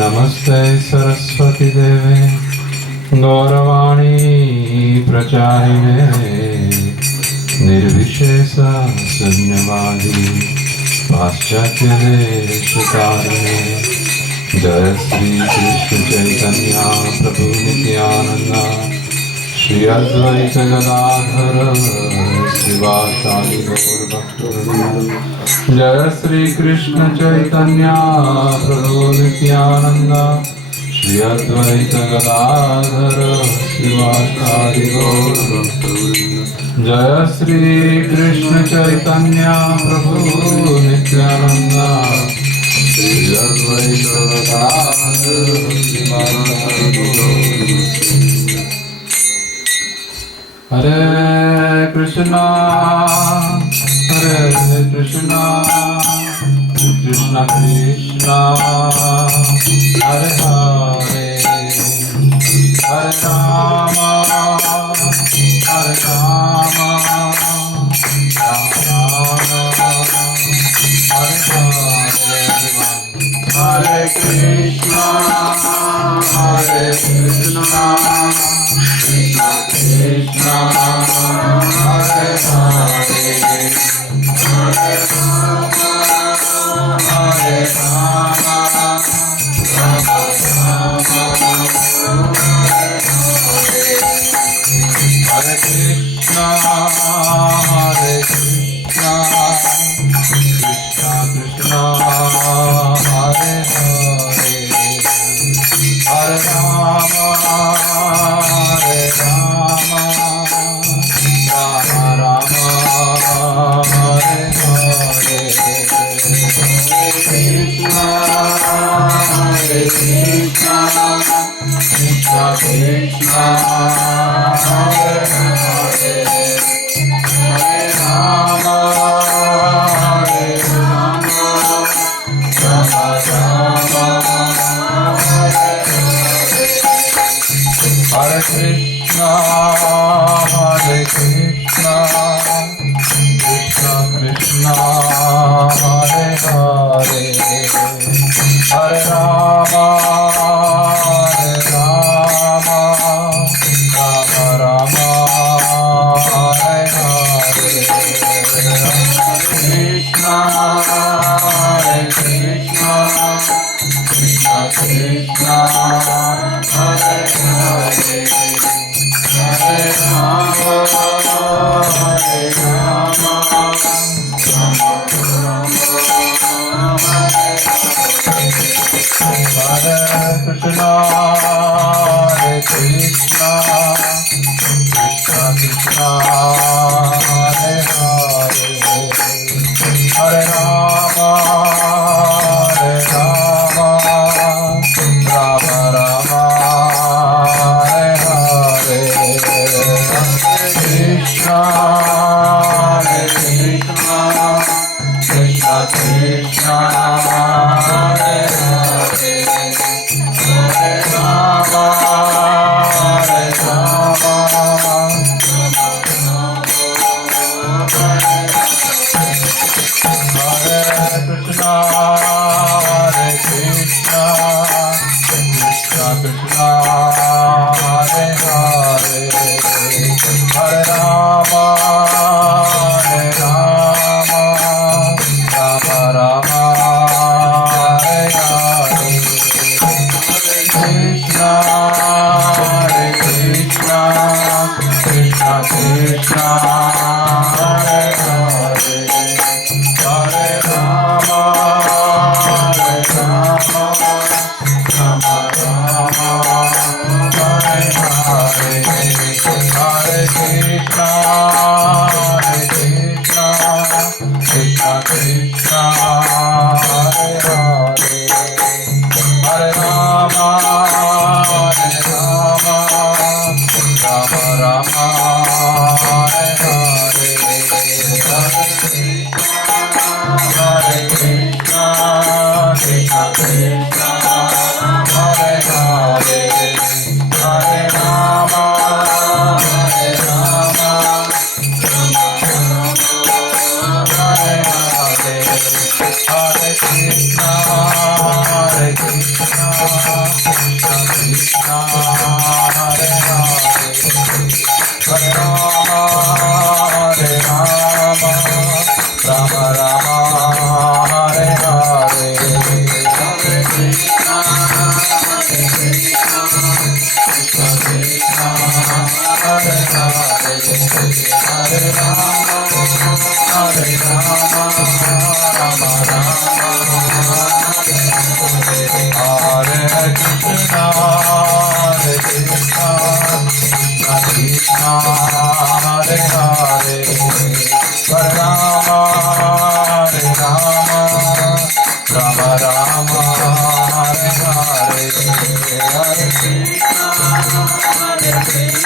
नमस्ते सरस्वती देवे गौरवाणी प्रचारिणे निर्विशेष शून्यवादी पाश्चात्य देशकारिणे जय श्री कृष्ण चैतन्य प्रभु नित्यानंद श्री अद्वैत गदाधर शिवासादि गौर भक्तवृंद जय श्री कृष्ण चैतन्य प्रभु नित्यानंद श्री अद्वैत गदाधर शिवासादि गौर भक्तवृंद जय श्री कृष्ण चैतन्य प्रभु नित्यानंद श्री अद्वैत गदाधर शिवासादि गौर हरे कृष्णा कृष्णा कृष्णा हरे हरे हरे राम राम राम हरे कृष्णा कृष्णा कृष्णा हरे हरे हरे राम राम हरे कृष्णा कृष्णा कृष्णा हरे हरे हरे राम राम हरे हरे कृष्णा कृष्णा कृष्णा हरे हरे हरे राम हरे कृष्णा कृष्णा कृष्णा हरे हरे हरे राम राम हरे हरे कृष्णा कृष्णा कृष्णा हरे हरे हरे राम हरे Krishna Krishna Krishna Hare Hare Hare Ram Ram Krishna, Hare Krishna, Krishna Hare Hare, Hare Rama, Hare Rama, Rama Rama, Hare Hare, Hare Krishna, Hare Krishna,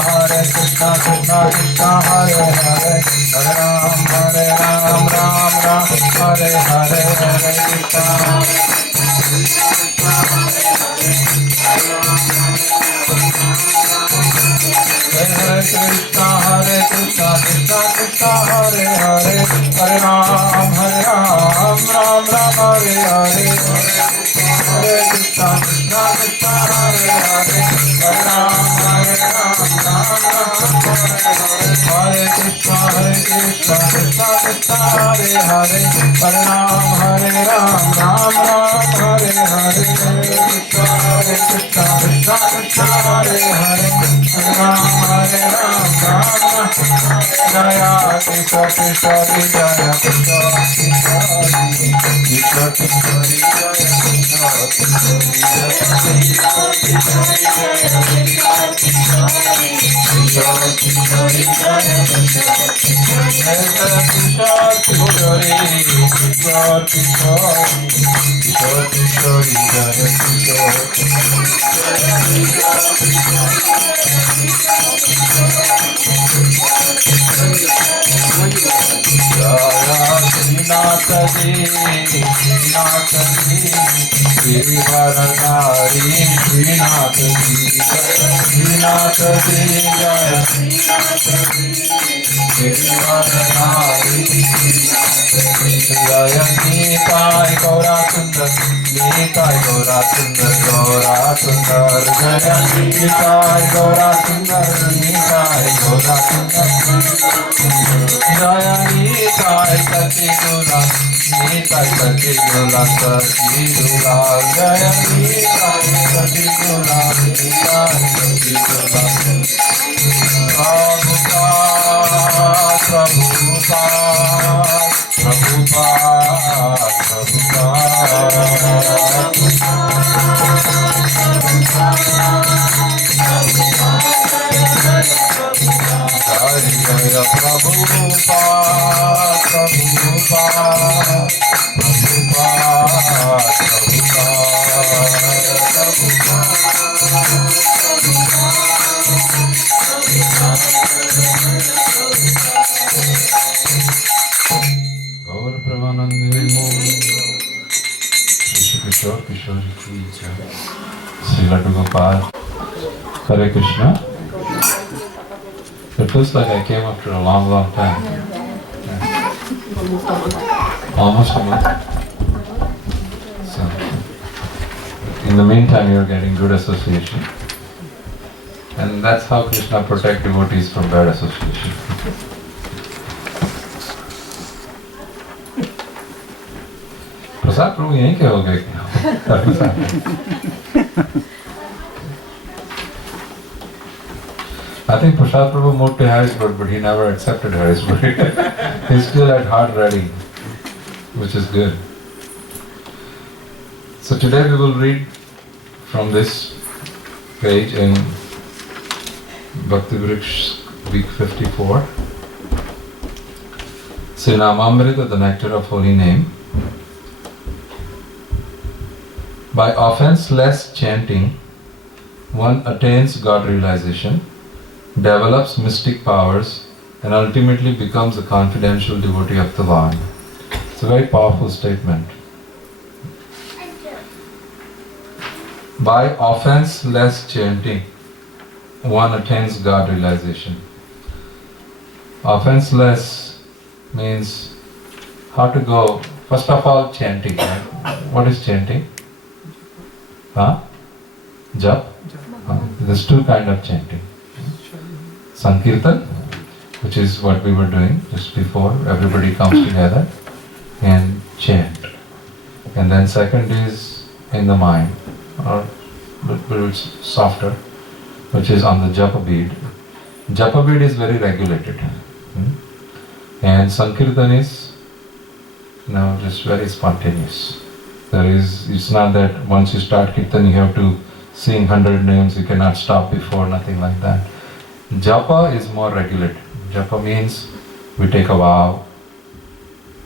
Hare Krishna, Krishna Krishna, Hare Hare, Hare Ram, Ram Ram, Hare Hare, Hare Krishna. Hare Krishna, Hare Krishna, Krishna Krishna, Hare Hare, Hare Ram, Ram Ram, Hare Hare, Hare Krishna, Krishna Krishna, Hare Hare, Hare Ram, Hare Krishna, Krishna Krishna, Hare Hare, Hare Ram, Ram Hare Hare, Hare Krishna, Krishna Krishna, Hare Hare, Hare Ram, Jaya Krishna Krishna, Jaya Krishna Krishna, Krishna Krishna, Jaya Nitai Gaura Sundar, Nitai Gaura Sundar, Gaura Sundar, Jaya Nitai Gaura Sundar, Nitai Gaura Sundar, Jaya Nitai Sati Gula, Nitai Sati Gula, Sati Gula, Jaya Nitai Sati Gula, Nitai Sati Gula, Prabhupada, Gaur Pramanand Kishore Kishore ki jai. Sri Laddu Gopal. Hare Krishna. It feels like I came after a long time. Almost a month. So, in the meantime, you're getting good association. And that's how Krishna protects devotees from bad association. Prasad Prabhu यहीं के हो गए I think Prasad Prabhu moved to Harrisburg, but he never accepted Harrisburg. He's still at heart ready, which is good. So today we will read from this page in Bhakti Vriksha, week 54. Srinamamrita, the nectar of holy name. By offense-less chanting, one attains God realization, develops mystic powers, and ultimately becomes a confidential devotee of the Lord. It's a very powerful statement. By offense-less chanting, one attains God realization. Offense-less means how to go. First of all, chanting. Right? What is chanting? Jap? There's two kinds of chanting. Sankirtan, which is what we were doing just before. Everybody comes together and chant. And then second is in the mind, or but it's softer. which is on the japa bead. Japa bead is very regulated. And Sankirtan is just very spontaneous. It's not that once you start Kirtan you have to sing 100 names, you cannot stop before, nothing like that. Japa is more regulated. Japa means we take a vow,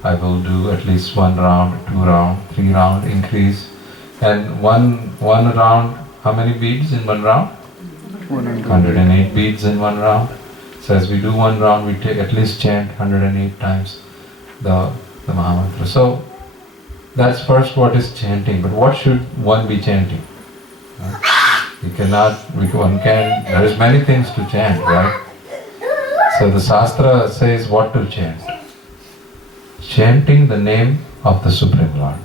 I will do at least 1 round, 2 round, 3 round, increase. And one round, how many beads in 1 round? 108 beads in 1 round. So as we do 1 round, we take at least chant 108 times the Mahamantra. So that's first what is chanting, but what should one be chanting? There is many things to chant, right? So the Shastra says what to chant. Chanting the name of the Supreme Lord.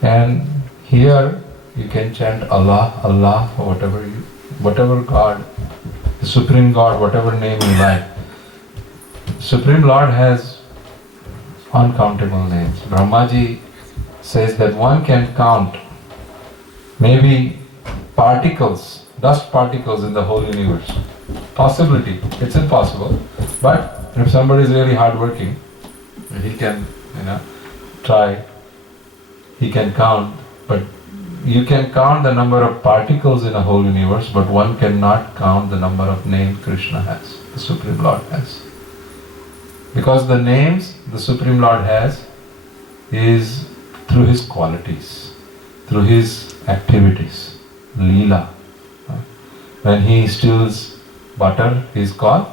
And here you can chant Allah, Allah, or whatever God, the Supreme God, whatever name you like. Supreme Lord has uncountable names. Brahmaji says that one can count maybe particles, dust particles in the whole universe. Possibility, it's impossible. But if somebody is really hardworking, he can, try, he can count, but you can count the number of particles in a whole universe, but one cannot count the number of names Krishna has, the Supreme Lord has. Because the names the Supreme Lord has is through His qualities, through His activities, Leela. When He stills butter, He is called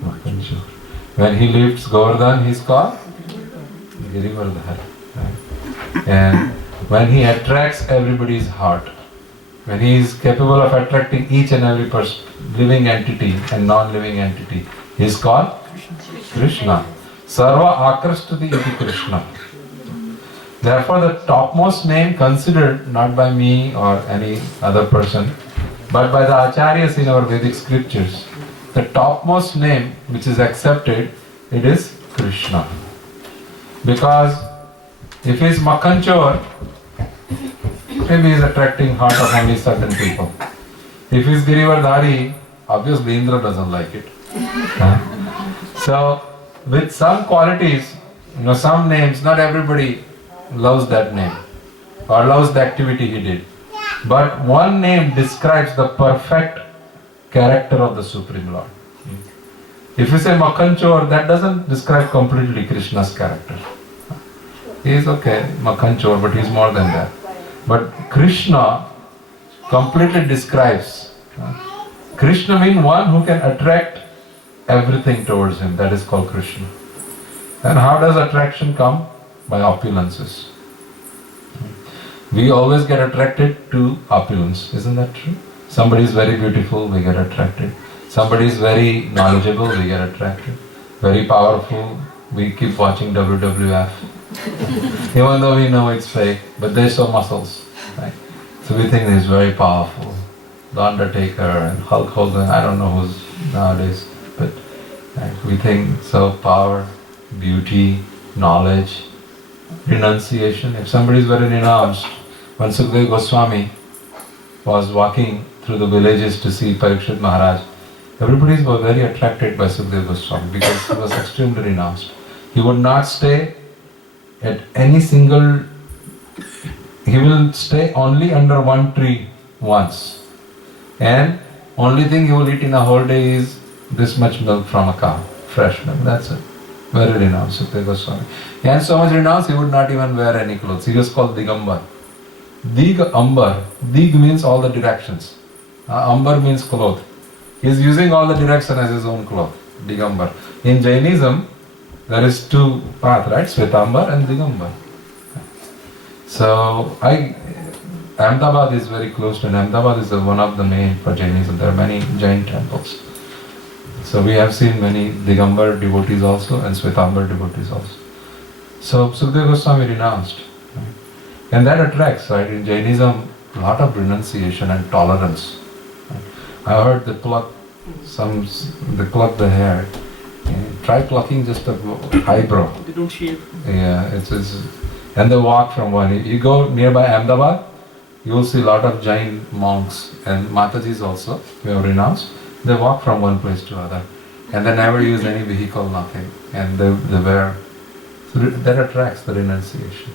Makanchur. When He lifts Govardhan, He is called Girivardhar. And when He attracts everybody's heart, when He is capable of attracting each and every person, living entity and non-living entity, He is called Krishna. Sarva Akrashtati iti Krishna. Therefore, the topmost name considered not by me or any other person, but by the Acharyas in our Vedic scriptures, the topmost name which is accepted, it is Krishna. Because if he is Makanchor, maybe he is attracting heart of only certain people. If he is Girivardhari, obviously Indra doesn't like it. So, with some qualities, some names, not everybody loves that name or loves the activity he did. But one name describes the perfect character of the Supreme Lord. If you say Makanchor, that doesn't describe completely Krishna's character. He is okay, Makanchor, but he is more than that. But Krishna completely describes. Krishna means one who can attract everything towards him. That is called Krishna. And how does attraction come? By opulences. We always get attracted to opulence. Isn't that true? Somebody is very beautiful, we get attracted. Somebody is very knowledgeable, we get attracted. Very powerful, we keep watching WWF. Even though we know it's fake, but they show muscles. Right? So we think he's very powerful. The Undertaker and Hulk Hogan, I don't know who's nowadays, but we think so, power, beauty, knowledge, renunciation. If somebody is very renounced, when Sukadeva Goswami was walking through the villages to see Parikshit Maharaj, everybody was very attracted by Sukadeva Goswami because he was extremely renounced. He would not stay at any single, he will stay only under one tree once. And only thing he will eat in a whole day is this much milk from a cow, fresh milk, that's it. Very renounced, Sukadeva Goswami. He had so much renounced, he would not even wear any clothes. He was called Digambar. Digambar. Dig means all the directions. Ambar means cloth. He is using all the direction as his own cloth. Digambar. In Jainism, there is two paths, right? Svetambar and Digambar. So, Ahmedabad is very close to, and Ahmedabad is one of the main for Jainism. There are many Jain temples. So we have seen many Digambar devotees also and Svetambar devotees also. So Sukadeva Goswami renounced. Right? And that attracts, right? In Jainism, a lot of renunciation and tolerance. Right? I heard they pluck the hair. Try plucking just the eyebrow. They don't shave. Yeah, and they walk from one. You go nearby Ahmedabad, You will see a lot of Jain monks and Matajis also, who have renounced. They walk from one place to other. And they never use any vehicle, nothing. And they wear. So that attracts the renunciation.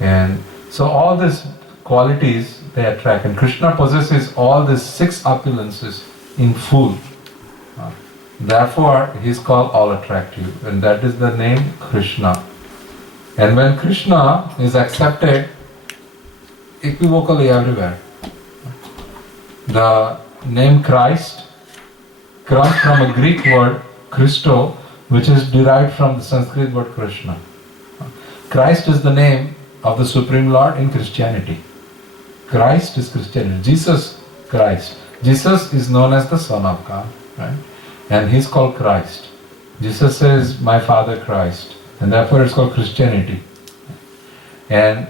And so all these qualities they attract. And Krishna possesses all these 6 opulences in full. Therefore, he is called all attractive. And that is the name Krishna. And when Krishna is accepted equivocally everywhere, the name Christ comes from a Greek word Christo, which is derived from the Sanskrit word Krishna. Christ is the name of the Supreme Lord in Christianity. Christ is Christianity. Jesus Christ. Jesus is known as the Son of God, right? And he's called Christ. Jesus says, my Father Christ. And therefore it's called Christianity. And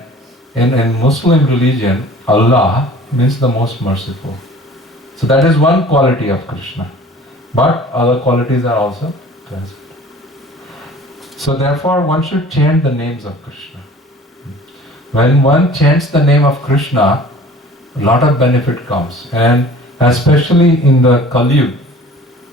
in Muslim religion, Allah means the most merciful. So that is one quality of Krishna. But other qualities are also present. So therefore one should chant the names of Krishna. When one chants the name of Krishna, a lot of benefit comes. And especially in the Kali Yuga,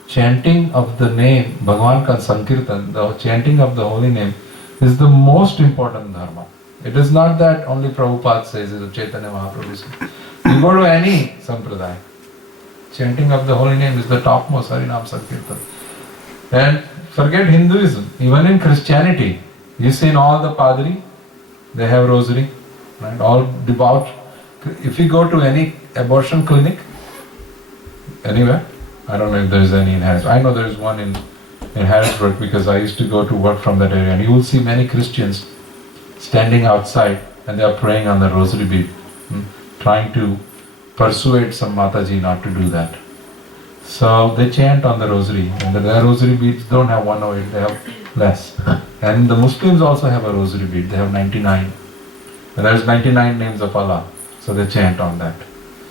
chanting of the name, Bhagavan ka Sankirtan, the chanting of the holy name is the most important dharma. It is not that only Prabhupada says, it is Chaitanya Mahaprabhu says. You go to any sampradaya, chanting of the holy name is the topmost Harinam Sankirtan. And forget Hinduism, even in Christianity, you see in all the padri, they have rosary, right? All devout. If you go to any abortion clinic, anywhere, I don't know if there is any in Harrisburg. I know there is one in Harrisburg because I used to go to work from that area. And you will see many Christians standing outside and they are praying on the rosary bead, trying to persuade some Mataji not to do that. So they chant on the rosary, and the rosary beads don't have 108, they have less. And the Muslims also have a rosary bead, they have 99. And there's 99 names of Allah, so they chant on that.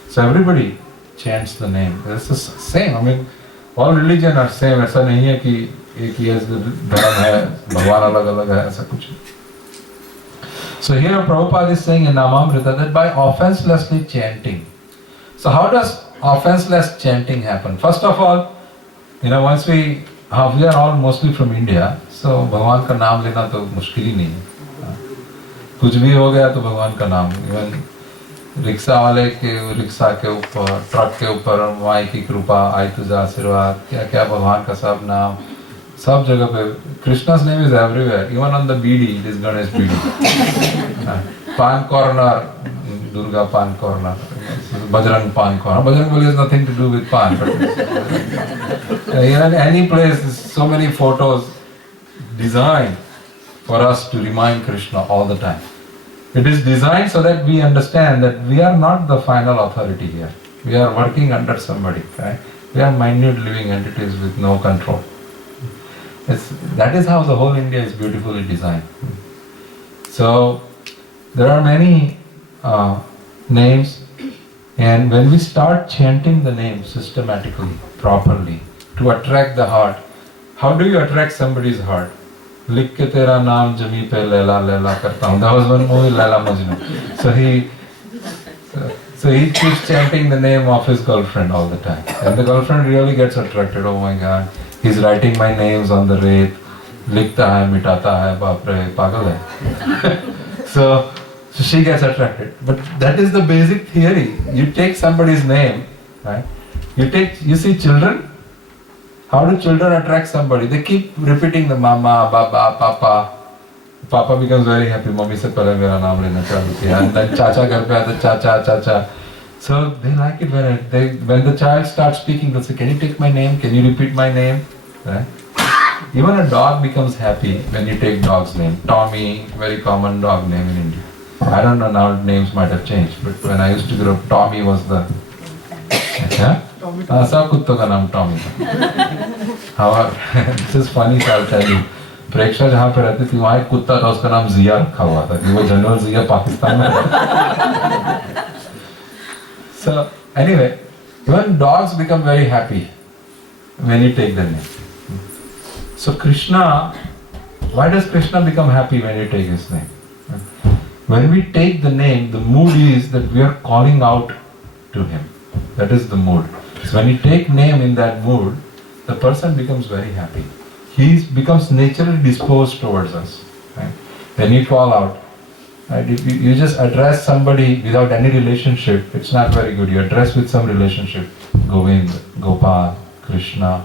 So everybody chants the name. It's the same. I mean, all religion are same. ऐसा नहीं है कि एक ही धर्म है, भगवान अलग अलग है, ऐसा कुछ. So here Prabhupada is saying in Namamrita that by offenselessly chanting. So how does offenseless chanting happen? First of all, once we are all mostly from India, so भगवान का नाम लेना तो मुश्किल ही नहीं है. कुछ भी हो गया तो भगवान का नाम. Even रिक्शा वाले के रिक्शा के ऊपर, ट्रक के ऊपर माई की कृपा, आई तुझा आशीर्वाद, क्या क्या भगवान का सब नाम, सब जगह पे. Krishna's name is everywhere. Even on the BD, it is Ganesh BD. Pan corner, Durga Pan corner, Bajrang Pan corner. Bajrang Bali has nothing to do with Pan. But in any place, so many photos designed for us to remind Krishna all the time. It is designed so that we understand that we are not the final authority here. We are working under somebody. Right? We are minute living entities with no control. That is how the whole India is beautifully designed. So there are many names, and when we start chanting the name systematically, properly, to attract the heart, how do you attract somebody's heart? लिख के तेरा नाम जमी पे लैला लैला करता हूँ. That was one movie, Laila Majnu. So he keeps chanting the name of his girlfriend all the time, and the girlfriend really gets attracted. Oh my God, he's writing my names on the wreath. लिखता है, मिटाता है, बाप रे, पागल है. So she gets attracted. But that is the basic theory. You take somebody's name, right? You see children. How do children attract somebody? They keep repeating the mama, baba, papa. Papa becomes very happy. Mommy se pehle mera naam lena chalu kiya. And then chacha ghar pe aata, chacha, chacha. So they like it when the child starts speaking, they'll say, can you take my name? Can you repeat my name? Right? Even a dog becomes happy when you take dog's name. Tommy, very common dog name in India. I don't know, now names might have changed, but when I used to grow up, Tommy was the... सब कुत्तों का नाम Tommy था. This is funny, so I'll tell you. प्रेक्षा जहाँ पे रहती थी वहाँ एक कुत्ता था, उसका नाम जिया रखा हुआ था, कि वो जनरल जिया पाकिस्तान में. So anyway, even dogs become very happy when you take the name. So Krishna, why does Krishna become happy when you take his name? When we take the name, the mood is that we are calling out to him. That is the mood. So when you take name in that mood, the person becomes very happy. He becomes naturally disposed towards us. Right? When you call out, right? If you just address somebody without any relationship, it's not very good. You address with some relationship, Govind, Gopal, Krishna.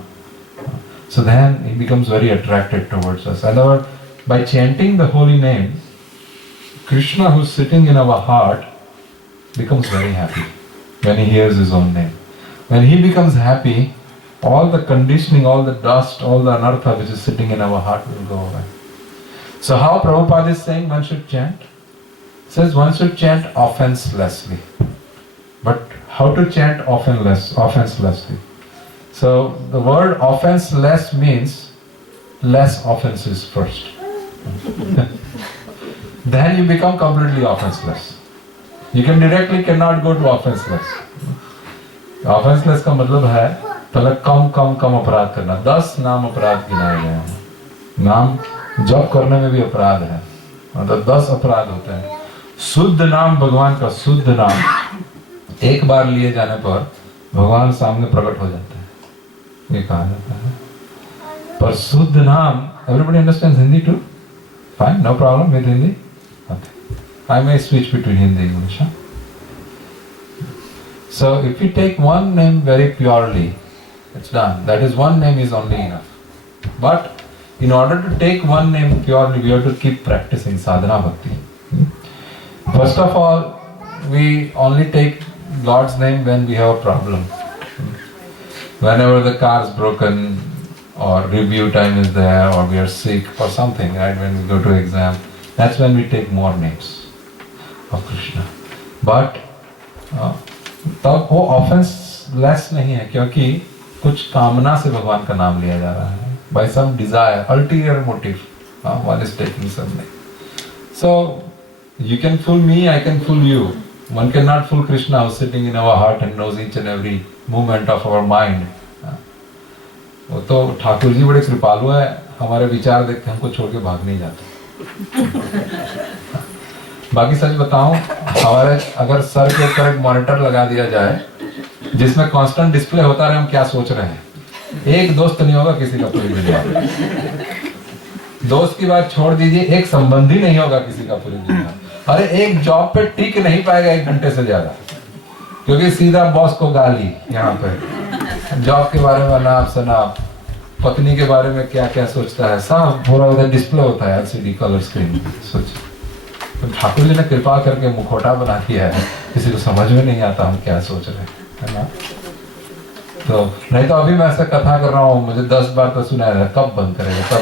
So then he becomes very attracted towards us. And by chanting the holy name, Krishna, who's sitting in our heart, becomes very happy when he hears his own name. When he becomes happy, all the conditioning, all the dust, all the anartha which is sitting in our heart will go away. So how Prabhupada is saying one should chant? He says one should chant offenselessly. But how to chant offenselessly? So the word offenseless means less offenses first. Then you become completely offenseless. You cannot go to offenseless. Offenseless का मतलब है पहले कम अपराध करना. 10 नाम अपराध गिनाए गए हैं. नाम जप करने में भी अपराध है. मतलब 10 अपराध होते हैं. शुद्ध नाम भगवान का शुद्ध नाम एक बार लिए जाने पर भगवान सामने प्रकट हो जाता है. ये कहा जाता है. पर शुद्ध नाम, everybody understands Hindi too? Fine, no problem with Hindi. Okay. I may switch between Hindi and English. Huh? So if you take one name very purely, it's done. That is, one name is only enough. But in order to take one name purely, we have to keep practicing sadhana bhakti. First of all, we only take Lord's name when we have a problem. Whenever the car is broken, or review time is there, or we are sick or something, right? When we go to exam, that's when we take more names of Krishna. But तब वो offenseless नहीं है, क्योंकि कुछ कामना से भगवान का नाम लिया जा रहा है. By some desire, ulterior motive, one is taking something. So you can fool me, I can fool you. One cannot fool Krishna who's sitting in our heart and knows each and every movement of our mind. वो तो ठाकुर जी बड़े कृपालु है, हमारे विचार देख के हमको छोड़ के भाग नहीं जाते. बाकी सच बताऊं, हमारे अगर सर के ऊपर एक मॉनिटर लगा दिया जाए जिसमें कांस्टेंट डिस्प्ले होता रहे हम क्या सोच रहे हैं, एक दोस्त नहीं होगा किसी का पूरी दुनिया में. दोस्त की बात छोड़ दीजिए, एक संबंधी नहीं होगा किसी का पूरी दुनिया. अरे एक जॉब पे टिक नहीं पाएगा 1 घंटे से ज्यादा, क्योंकि सीधा बॉस को गाली. यहाँ पे जॉब के बारे में अनाप शनाप, पत्नी के बारे में क्या क्या सोचता है, सब पूरा उधर डिस्प्ले होता है LCD कलर स्क्रीन. सोचिए, तो ठाकुर जी ने कृपा करके मुखौटा बना दिया है, किसी को समझ में नहीं आता हम क्या सोच रहे हैं, है ना. तो नहीं तो अभी मैं ऐसे कथा कर रहा हूँ, मुझे 10 बार तो सुनाया है, कब बंद करेगा कब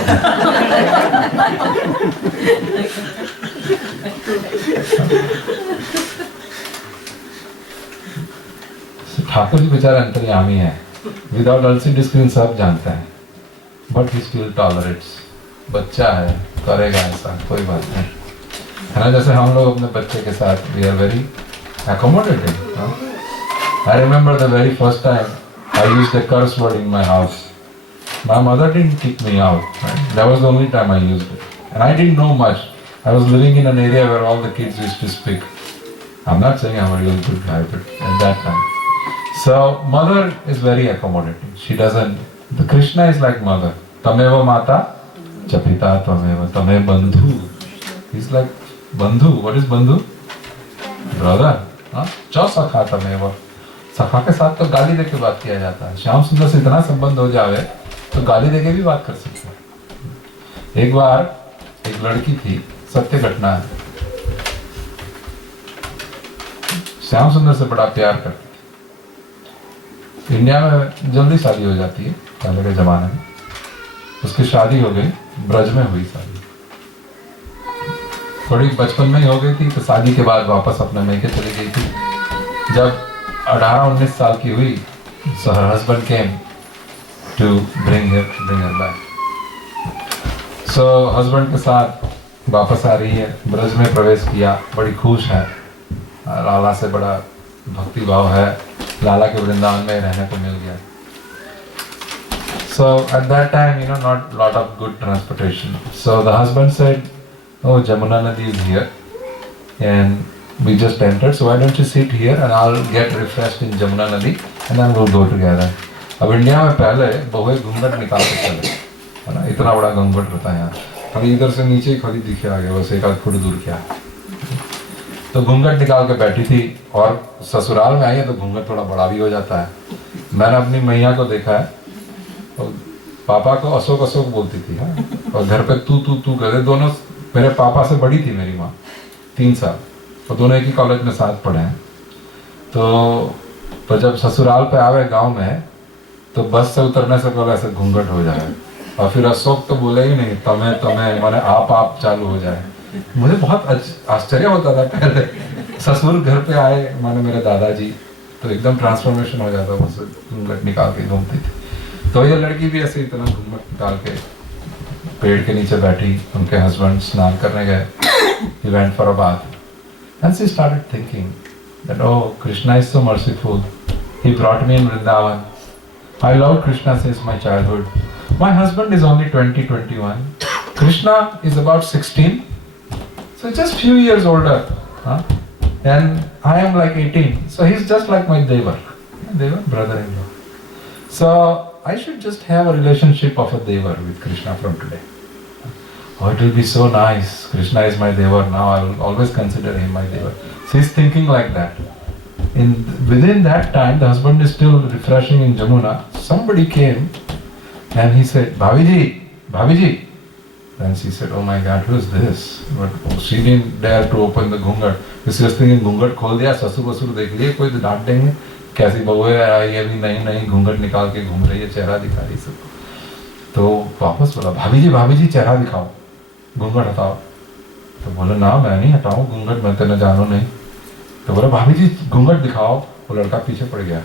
ठाकुर जी बेचारे अंतर्यामी है. विदाउट LCD स्क्रीन सब जानते हैं, बट ही स्टिल टॉलरेट्स. बच्चा है, करेगा ऐसा, कोई बात नहीं, है ना. जैसे हम लोग अपने बच्चे के साथ we are very accommodating. I remember the very first time I used a curse word in my house. My mother didn't kick me out. Right? That was the only time I used it. And I didn't know much. I was living in an area where all the kids used to speak. I'm not saying I'm a real good guy, but at that time. So mother is very accommodating. She doesn't. The Krishna is like mother. Tameva mata, chapita tameva, tame bandhu. He's like bandhu. What is bandhu? Brother. Cha sakha tameva. सखा के साथ तो गाली देके बात किया जाता है. श्याम सुंदर से इतना संबंध हो जावे तो गाली देके भी बात कर सकते हैं. एक बार एक लड़की थी, सत्य घटना है, श्याम सुंदर से बड़ा प्यार करती थी. इंडिया में जल्दी शादी हो जाती है पहले के जमाने में. उसकी शादी हो गई, ब्रज में हुई शादी. थोड़ी बचपन में ही हो गई थी, तो शादी के बाद वापस अपने मैके चली गई थी. जब 18-19 साल की हुई, so her husband came to bring her back. So husband के साथ वापस आ रही है, ब्रज में प्रवेश किया, बड़ी खुश है, लाला से बड़ा भक्ति भाव है, लाला के वृंदावन में रहने को मिल गया. So at that time, not lot of good transportation. So the husband said, "Oh, Jamuna Nadi is here. and we just entered. So why don't you sit here and I'll get refreshed in Jamuna Nadi and then we'll go together. अब India में पहले बहुएं घूंघट निकाल के चले, है ना, इतना बड़ा घूंघट होता है यहाँ, खाली इधर से नीचे ही खाली दिखे आगे, बस एक आध फुट दूर क्या। तो घूंघट निकाल के बैठी थी, और ससुराल में आई है तो घूंघट थोड़ा बड़ा भी हो जाता है। मैंने अपनी मैया को देखा है, और पापा को अशोक अशोक बोलती थी, हाँ, और घर पे तू तू तू करते। दोनों मेरे पापा से बड़ी थी मेरी माँ 3 साल, और दोनों एक ही कॉलेज में साथ पढ़े हैं। तो जब ससुराल पे आवे गांव में, तो बस से उतरने से पहले ऐसे घूंघट हो जाए, और फिर अशोक तो बोले ही नहीं, तमें माने आप चालू हो जाए। मुझे बहुत आश्चर्य होता था पहले, ससुर घर पे आए माने मेरे दादाजी, तो एकदम ट्रांसफॉर्मेशन हो जाता, मुझसे घूंघट निकाल के घूमती थी। तो ये लड़की भी ऐसे इतना घूंघट निकाल के पेड़ के नीचे बैठी, उनके हस्बैंड स्नान करने गए, he went for a bath, and she started thinking that oh, Krishna is so merciful, he brought me in Vrindavan, I love Krishna since my childhood, my husband is only 20-21, Krishna is about 16, so just few years older, huh? And I am like 18, so he's just like my Deva brother-in-law. So I should just have a relationship of a Deva with Krishna from today. Oh, it will be so nice. Krishna is my Deva now. I will always consider him my Deva. So he's thinking like that. Within that time, the husband is still refreshing in Jamuna. Somebody came and he said, Bhabiji. Then she said, oh my God, who is this? But she didn't dare to open the घूंघट. She was thinking घूंघट खोल दिया, ससुर वसुर देख लिए, कोई तो डांट देंगे, कैसी बहू है, ये भी नहीं घूंघट निकाल के घूम रही है, चेहरा दिखा रही सबको। तो वापस बोला, भाभी जी चेहरा दिखाओ, घूंघट हटाओ। तो बोले ना, मैं नहीं हटाऊं घूंघट, मैं तेने जानो नहीं। तो बोला, भाभी जी घूंघट दिखाओ। वो लड़का पीछे पड़ गया,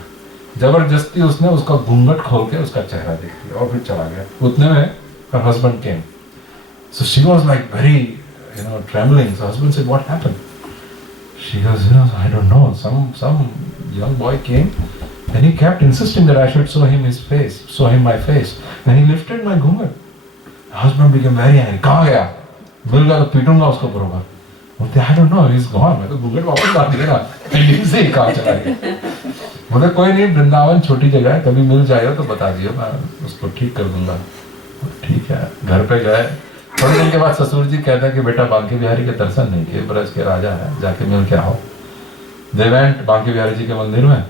जबरदस्ती उसने उसका घूंघट खोल के उसका चेहरा देख लिया और फिर चला गया। उतने में her husband came. So she was like very, trembling. So husband said, what happened? She goes, I don't know. Some young boy came and he kept insisting that I should show him my face. And he lifted my घूंघट. Husband became very angry. कहाँ गया? मिल गया तो पीटूंगा उसको बरोबर। बोलते, I don't know, he's gone. मैं तो घूंघट वापस ला दिया ना, इंडिया से ही कहाँ चला गया। बोले कोई नहीं, वृंदावन छोटी जगह है, कभी मिल जाएगा तो बता दियो, मैं उसको ठीक कर दूंगा। ठीक है, घर पे गए। थोड़े दिन के बाद ससुर जी कहते हैं कि बेटा बांके बिहारी के दर्शन नहीं किए, ब्रज के राजा है, जाके मिल के आओ। दे वेंट बांके बिहारी जी के मंदिर में,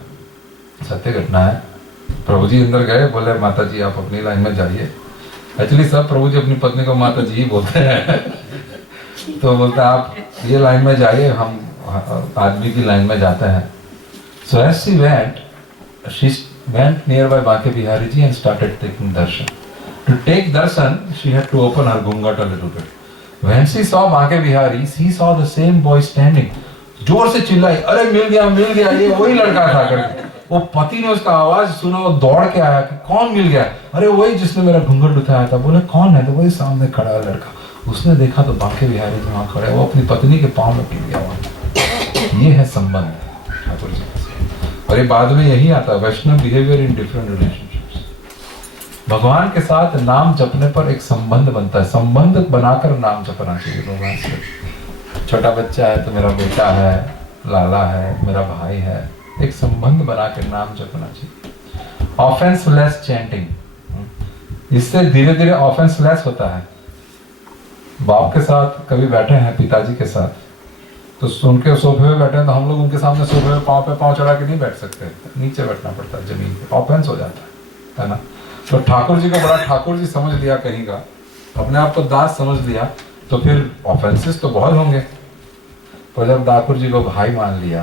सत्य घटना है। प्रभु जी अंदर गए, बोले माता जी आप अपनी लाइन में जाइए। एक्चुअली सब प्रभु जी अपनी पत्नी को माता जी ही बोलते हैं। तो बोलते आप ये लाइन में जाइए, हम आदमी की लाइन में जाते हैं। So as she went near by Banke Bihari ji and started taking darshan. To take darshan, she had to open her घूंघट a little bit. When she saw Banke Bihari, she saw the same boy standing. जोर से चिल्लाई, अरे मिल गया, ये वही लड़का था करके। वो पति ने उसका आवाज सुना, वो दौड़ के आया कि कौन मिल गया? अरे वही जिसने मेरा घूंघट उठाया था। बोले कौन है? तो वही सामने खड़ा है लड़का। उसने देखा तो बांके बिहारी जी वहाँ खड़े, वो अपनी पत्नी के पाँव में गिर गया वहाँ। ये है संबंध ठाकुर जी से। और ये बाद में यही आता है, वैष्णव बिहेवियर इन डिफरेंट रिलेशनशिप्स। भगवान के साथ नाम जपने पर एक संबंध बनता है, संबंध बनाकर नाम जपना चाहिए भगवान से। छोटा बच्चा है तो मेरा बेटा है, लाला है, मेरा भाई है, एक संबंध बना के नाम जपना चाहिए। ऑफेंस लेस चैंटिंग, इससे धीरे धीरे ऑफेंस लेस होता है। बाप के साथ कभी बैठे हैं, पिताजी के साथ, तो उनके सोफे में बैठे हैं तो हम लोग उनके सामने सोफे में पाँव पे पाँव चढ़ा के नहीं बैठ सकते, नीचे बैठना पड़ता है जमीन पे। ऑफेंस हो जाता है ना। तो ठाकुर जी को बड़ा ठाकुर जी समझ लिया, कहीं का अपने आप को दास समझ लिया, तो फिर ऑफेंसेस तो बहुत होंगे। पर जब ठाकुर जी को भाई मान लिया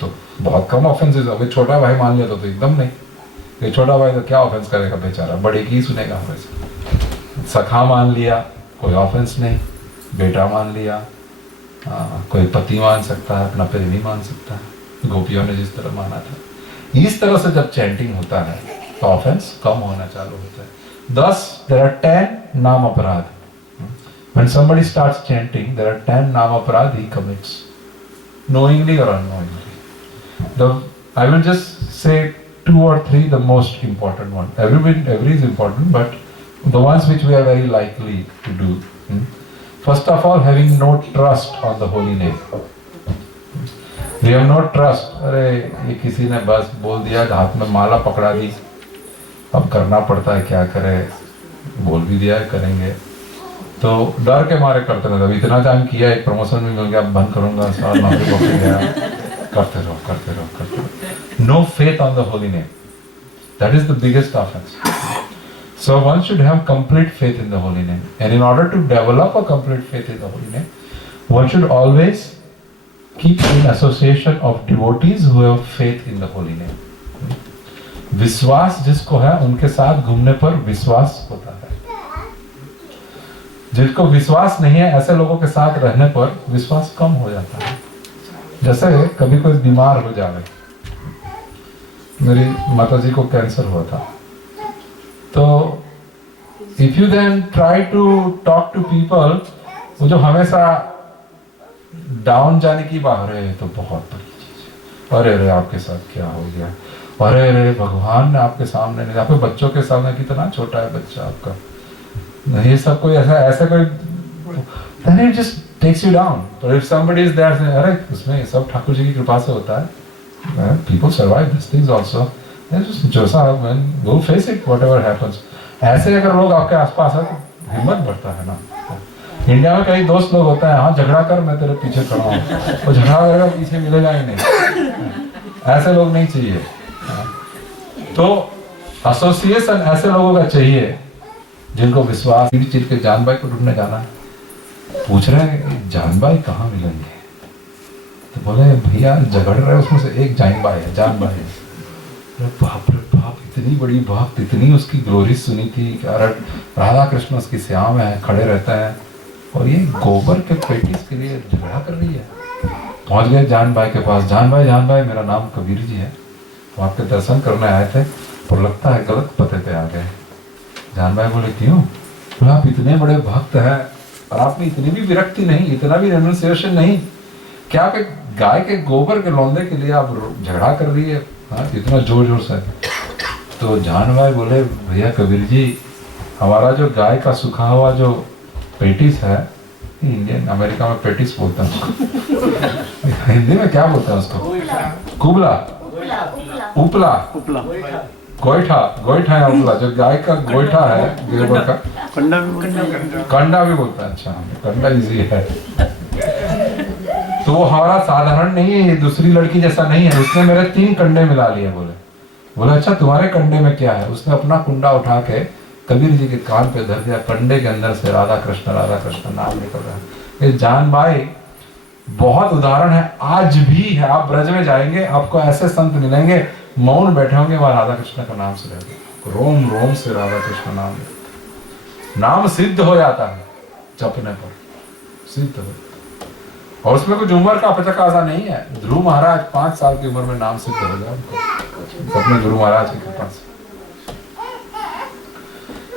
तो बहुत कम ऑफेंसेस। अभी छोटा भाई मान लिया तो एकदम नहीं। ये छोटा भाई तो क्या ऑफेंस करेगा बेचारा, बड़े की सुनेगा हमेशा। सखा मान लिया, कोई ऑफेंस नहीं। बेटा मान लिया, कोई पति मान सकता है, अपना प्रेमी मान सकता है, गोपियों ने जिस तरह माना था। इस तरह से जब चैंटिंग होता है तो ऑफेंस कम होना चालू होता है। Thus, there are 10 नाम अपराध. When somebody starts chanting, there are 10 नाम अपराध he commits, knowingly or unknowingly. I will just say 2 or 3, the most important one. Every is important, but the ones which we are very likely to do. First of all, having no trust on the holy name. We have no trust. अरे ये किसी ने बस बोल दिया, हाथ में माला पकड़ा दी, अब करना पड़ता है, क्या करे, बोल भी दिया है करेंगे, तो डर के मारे करते रहते। इतना टाइम किया, एक प्रमोशन भी मिल गया, बंद करूंगा, साल नौकरी पकड़ गया, करते रहो करते रहो करते रहो। No faith on the holy name, that is the biggest offence. So one should have complete faith in the holy name, and in order to develop a complete faith in the holy name, one should always keep in association of devotees who have faith in the holy name. विश्वास जिसको है उनके साथ घूमने पर विश्वास होता है, जिसको विश्वास नहीं है ऐसे लोगों के साथ रहने पर विश्वास कम हो जाता है। जैसे कभी कोई बीमार हो जाए, मेरी माताजी को कैंसर हुआ था, तो if you then try to talk to people, वो जो हमेशा डाउन जाने की बात है, तो बहुत बड़ी चीज है। अरे अरे आपके साथ क्या हो गया, अरे अरे भगवान ने आपके सामने नहीं, आपके बच्चों के सामने, कितना छोटा है बच्चा आपका, ये सब कोई ऐसा कोई, then it just takes you down. But if somebody is there saying, अरे उसमें सब ठाकुर जी की कृपा से होता है, people survive these things also. जोसा when go face it whatever happens. ऐसे अगर लोग आपके आसपास है तो हिम्मत बढ़ता है ना। इंडिया में कई दोस्त लोग होता है, हाँ झगड़ा कर मैं तेरे पीछे खड़ा हूँ, वो झगड़ा करेगा पीछे मिलेगा ही नहीं। ऐसे लोग नहीं चाहिए। तो एसोसिएशन ऐसे लोगों का चाहिए जिनको विश्वास। चिर के जान भाई को ढूंढने जाना है, पूछ रहे हैं जान भाई कहाँ मिलेंगे, तो बोले भैया झगड़ रहे उसमें से एक जान भाई है, जान भाई है। बाप रे बाप, इतनी बड़ी भक्त, इतनी उसकी ग्लोरी सुनी थी, राधा कृष्ण उसकी सेवा में है, खड़े रहते हैं, और ये गोबर के पेटिस के लिए झगड़ा कर रही है। पहुंच गए जान भाई के पास, जान भाई मेरा नाम कबीर जी है, तो आपके दर्शन करने आए थे, और लगता है गलत पते पे आ गए। जान भाई बोले क्यों? बोले आप इतने बड़े भक्त हैं और आप में इतनी भी विरक्ति नहीं, इतना भी रेनुंसिएशन नहीं, क्या आप एक गाय के गोबर के लौंदे के लिए आप झगड़ा कर रही है, हाँ इतना जोर जोर से। तो जान भाई बोले भैया कबीर जी, हमारा जो गाय का सूखा हुआ जो पेटिस है, इंडियन अमेरिका में पेटिस बोलते हैं उसको, हिंदी में क्या बोलते हैं उसको? कुबला, उपला, गोईठा या उपला, जो गाय का गोईठा है, गोबर का कंडा भी बोलता है। अच्छा, कंडा इजी है। तो वो हमारा साधारण नहीं है, दूसरी लड़की जैसा नहीं है, उसने मेरे 3 कंडे मिला लिए। बोले अच्छा तुम्हारे कंडे में क्या है? उसने अपना कुंडा उठा के कबीर जी के कान पे धर दिया, कंडे के अंदर से राधा कृष्ण नाम निकल रहा है। ये जान भाई बहुत उदाहरण है, आज भी है। आप ब्रज में जाएंगे, आपको ऐसे संत मिलेंगे, मौन बैठे होंगे, वहां राधा कृष्ण का नाम से रहते, रोम रोम से राधा कृष्ण नाम सिद्ध हो जाता है, जपने पर सिद्ध हो। और उसमें कुछ उम्र का पचकासा नहीं है। ध्रुव महाराज 5 साल की उम्र में नाम सिद्ध हो गया उनको, अपने गुरु महाराज की कृपा से।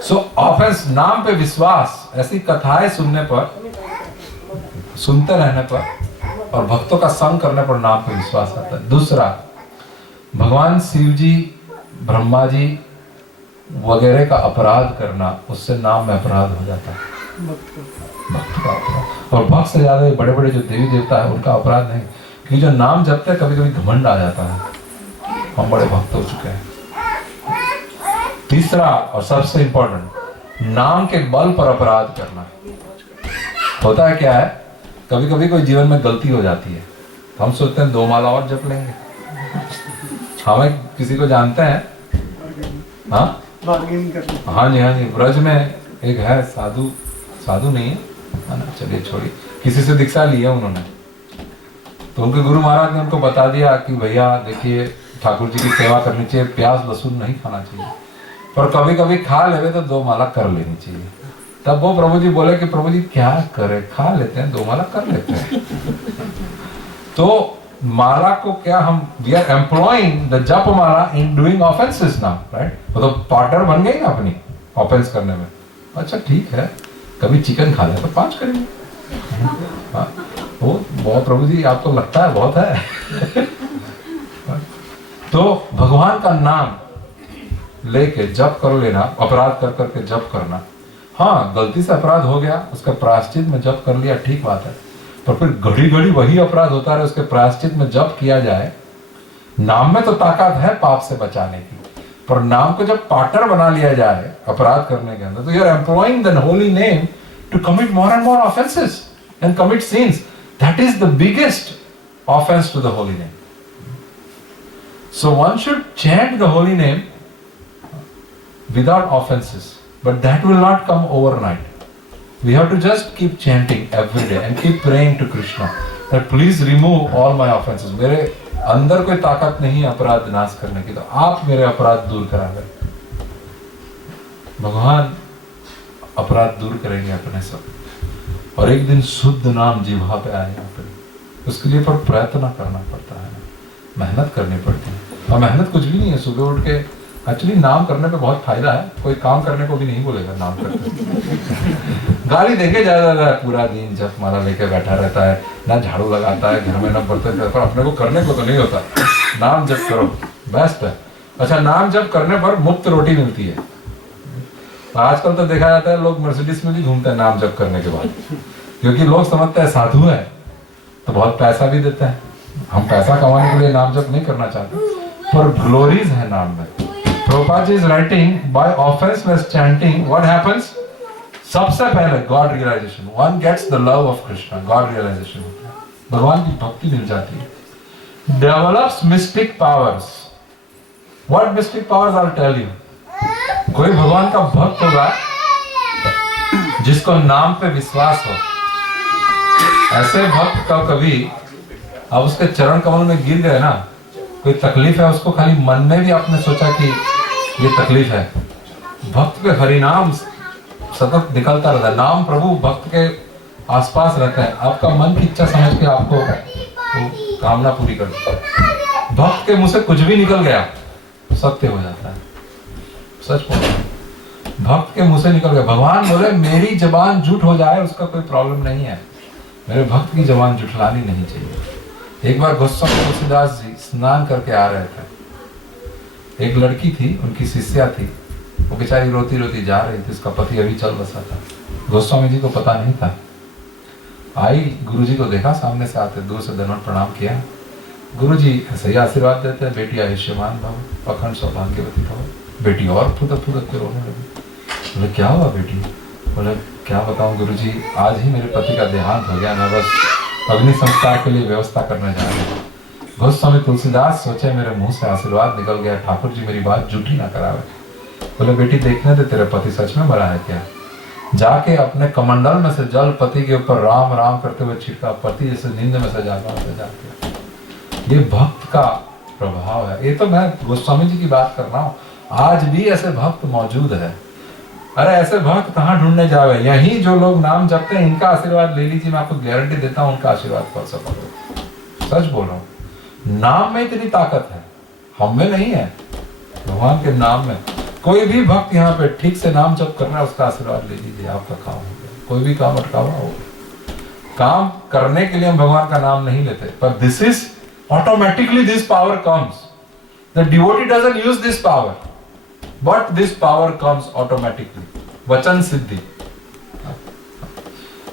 सो ऑफेंस, नाम पे विश्वास, ऐसी कथाएं सुनते रहने पर और भक्तों का संग करने पर नाम पे विश्वास आता है। दूसरा, भगवान शिव जी, ब्रह्मा जी वगैरह का अपराध करना, उससे नाम में अपराध हो जाता है, भक्त का अपराध। और भक्त से ज्यादा बड़े बड़े जो देवी देवता है उनका अपराध नहीं, क्योंकि जो नाम जपते हैं कभी कभी घमंड आ जाता है, हम बड़े भक्त हो चुके हैं। तीसरा और सबसे इंपॉर्टेंट, नाम के बल पर अपराध करना। होता है क्या है, कभी कभी कोई जीवन में गलती हो जाती है, तो हम सोचते हैं 2 माला और जप लेंगे। हमें किसी को जानते हैं, हाँ हाँ जी, ब्रज में एक है साधु नहीं है ना, चलिए छोड़िए, किसी से दीक्षा ली है उन्होंने, तो उनके गुरु महाराज ने उनको बता दिया कि भैया देखिए ठाकुर जी की सेवा करनी चाहिए, प्याज लहसुन नहीं खाना चाहिए, पर कभी कभी खा लेवे तो 2 माला कर लेनी चाहिए। तब वो प्रभु जी बोले कि प्रभु जी क्या करे, खा लेते हैं, 2 माला कर लेते हैं। तो माला को क्या हम, we are employing the japa mala in doing offences now, right? वो तो पार्टनर बन गई ना अपनी ऑफेंस करने में। अच्छा ठीक है, कभी चिकन खा ले तो 5 करेंगे। वो बहुत प्रभु जी आपको लगता है बहुत है। तो भगवान का नाम लेके जप कर लेना, अपराध कर करके जप करना, हाँ, गलती से अपराध हो गया, उसका प्रायश्चित में जप कर लिया, ठीक बात है। पर फिर घड़ी घड़ी वही अपराध होता रहे, उसके प्रायश्चित में जप किया जाए। नाम में तो ताकत है पाप से बचाने की, पर नाम को जब पार्टनर बना लिया जाए अपराध करने के अंदर, तो you are employing the holy name to commit more and more offences and commit sins. That is the biggest offence to the holy name. So one should chant the holy name without offenses, but that will not come overnight. We have to just keep chanting every day and keep praying to Krishna that please remove all my offenses. मेरे अंदर कोई ताकत नहीं है अपराध नाश करने की, तो आप मेरे अपराध दूर करा दें। भगवान अपराध दूर करेंगे अपने सब, और एक दिन शुद्ध नाम जिह्वा पे आएगा। फिर उसके लिए पर प्रयत्न करना पड़ता है, मेहनत करनी पड़ती है। और मेहनत कुछ भी नहीं है, सुबह उठ के एक्चुअली नाम करने पे बहुत फायदा है। कोई काम करने को भी नहीं बोलेगा नाम करते गाली देके ज्यादा पूरा दिन जप माला लेके बैठा रहता है, ना झाड़ू लगाता है घर में, ना बर्तन, पर अपने को करने को तो नहीं होता। नाम जप करो, बेस्ट है। अच्छा, नाम जप करने पर मुफ्त रोटी मिलती है। आजकल तो देखा जाता है लोग मर्सिडीज में भी घूमते हैं नाम जप करने के बाद, क्योंकि लोग समझते हैं साधु है तो बहुत पैसा भी देते हैं। हम पैसा कमाने के लिए नाम जप नहीं करना चाहते, पर ग्लोरीज है नाम में। Prabhupada is writing, by offenseless chanting, what happens? सबसे पहले God realization. One gets the love of Krishna. God realization. भगवान की भक्ति मिल जाती है। Develops mystic powers. What mystic powers? I'll tell you. कोई भगवान का भक्त होगा जिसको नाम पे विश्वास हो, ऐसे भक्त का कभी अब उसके चरण कमल में गिर गए ना, कोई तकलीफ है उसको, खाली मन में भी आपने सोचा कि ये तकलीफ है, भक्त पे हरिनाम सतत निकलता रहता है। नाम प्रभु भक्त के आसपास रहता है, आपका मन की इच्छा समझ के आपको कामना पूरी करता है। भक्त के मुंह से कुछ भी निकल गया सत्य हो जाता है। सच बोलो, भक्त के मुंह से निकल गया, भगवान बोले मेरी जबान झूठ हो जाए उसका कोई प्रॉब्लम नहीं है, मेरे भक्त की जबान झुठलानी नहीं चाहिए। एक बार गोस्वामी तुलसीदास जी स्नान करके आ रहे थे, एक लड़की थी, उनकी शिष्या थी, वो बेचारी रोती रोती जा रही थी, उसका पति अभी चल बसा था। गोस्वामी जी को पता नहीं था। आई, गुरुजी को देखा सामने से आते, दूर से दंडवत प्रणाम किया। गुरुजी ऐसे ही आशीर्वाद देते हैं, बेटी आयुष्मान भव, अखंड सौभाग्यवती भव। बेटी और फुदक फुदक के रोने लगी। बोले क्या हुआ बेटी? बोले क्या बताऊं गुरुजी, आज ही मेरे पति का देहांत हो गया, मैं बस अग्नि संस्कार के लिए व्यवस्था करने जा रही हूँ। गोस्वामी तुलसीदास सोचे मेरे मुंह से आशीर्वाद निकल गया, ठाकुर जी मेरी बात झूठी ना करावे। बोले बेटी देखने दे तेरे पति सच में मरा है क्या? जाके अपने कमंडल में से जल पति के ऊपर राम राम करते हुए छिड़का, पति जैसे नींद में सजा जाके। ये भक्त का प्रभाव है। ये तो मैं गोस्वामी जी की बात कर रहा हूँ, आज भी ऐसे भक्त मौजूद है। अरे ऐसे भक्त कहाँ ढूंढने जावे, यही जो लोग नाम जपते हैं इनका आशीर्वाद ले लीजिए, मैं आपको गारंटी देता हूँ उनका आशीर्वाद पा सकोगे। सच बोल रहा हूँ, नाम में इतनी ताकत है, हम में नहीं है, भगवान के नाम में। कोई भी भक्त यहाँ पे ठीक से नाम जप करना है, उसका आशीर्वाद ले लीजिए, आपका काम हो गया। कोई भी काम अटका हुआ हो, काम करने के लिए हम भगवान का नाम नहीं लेते, पर this is automatically this power comes. The devotee doesn't use this power, but this power comes automatically, vachan siddhi,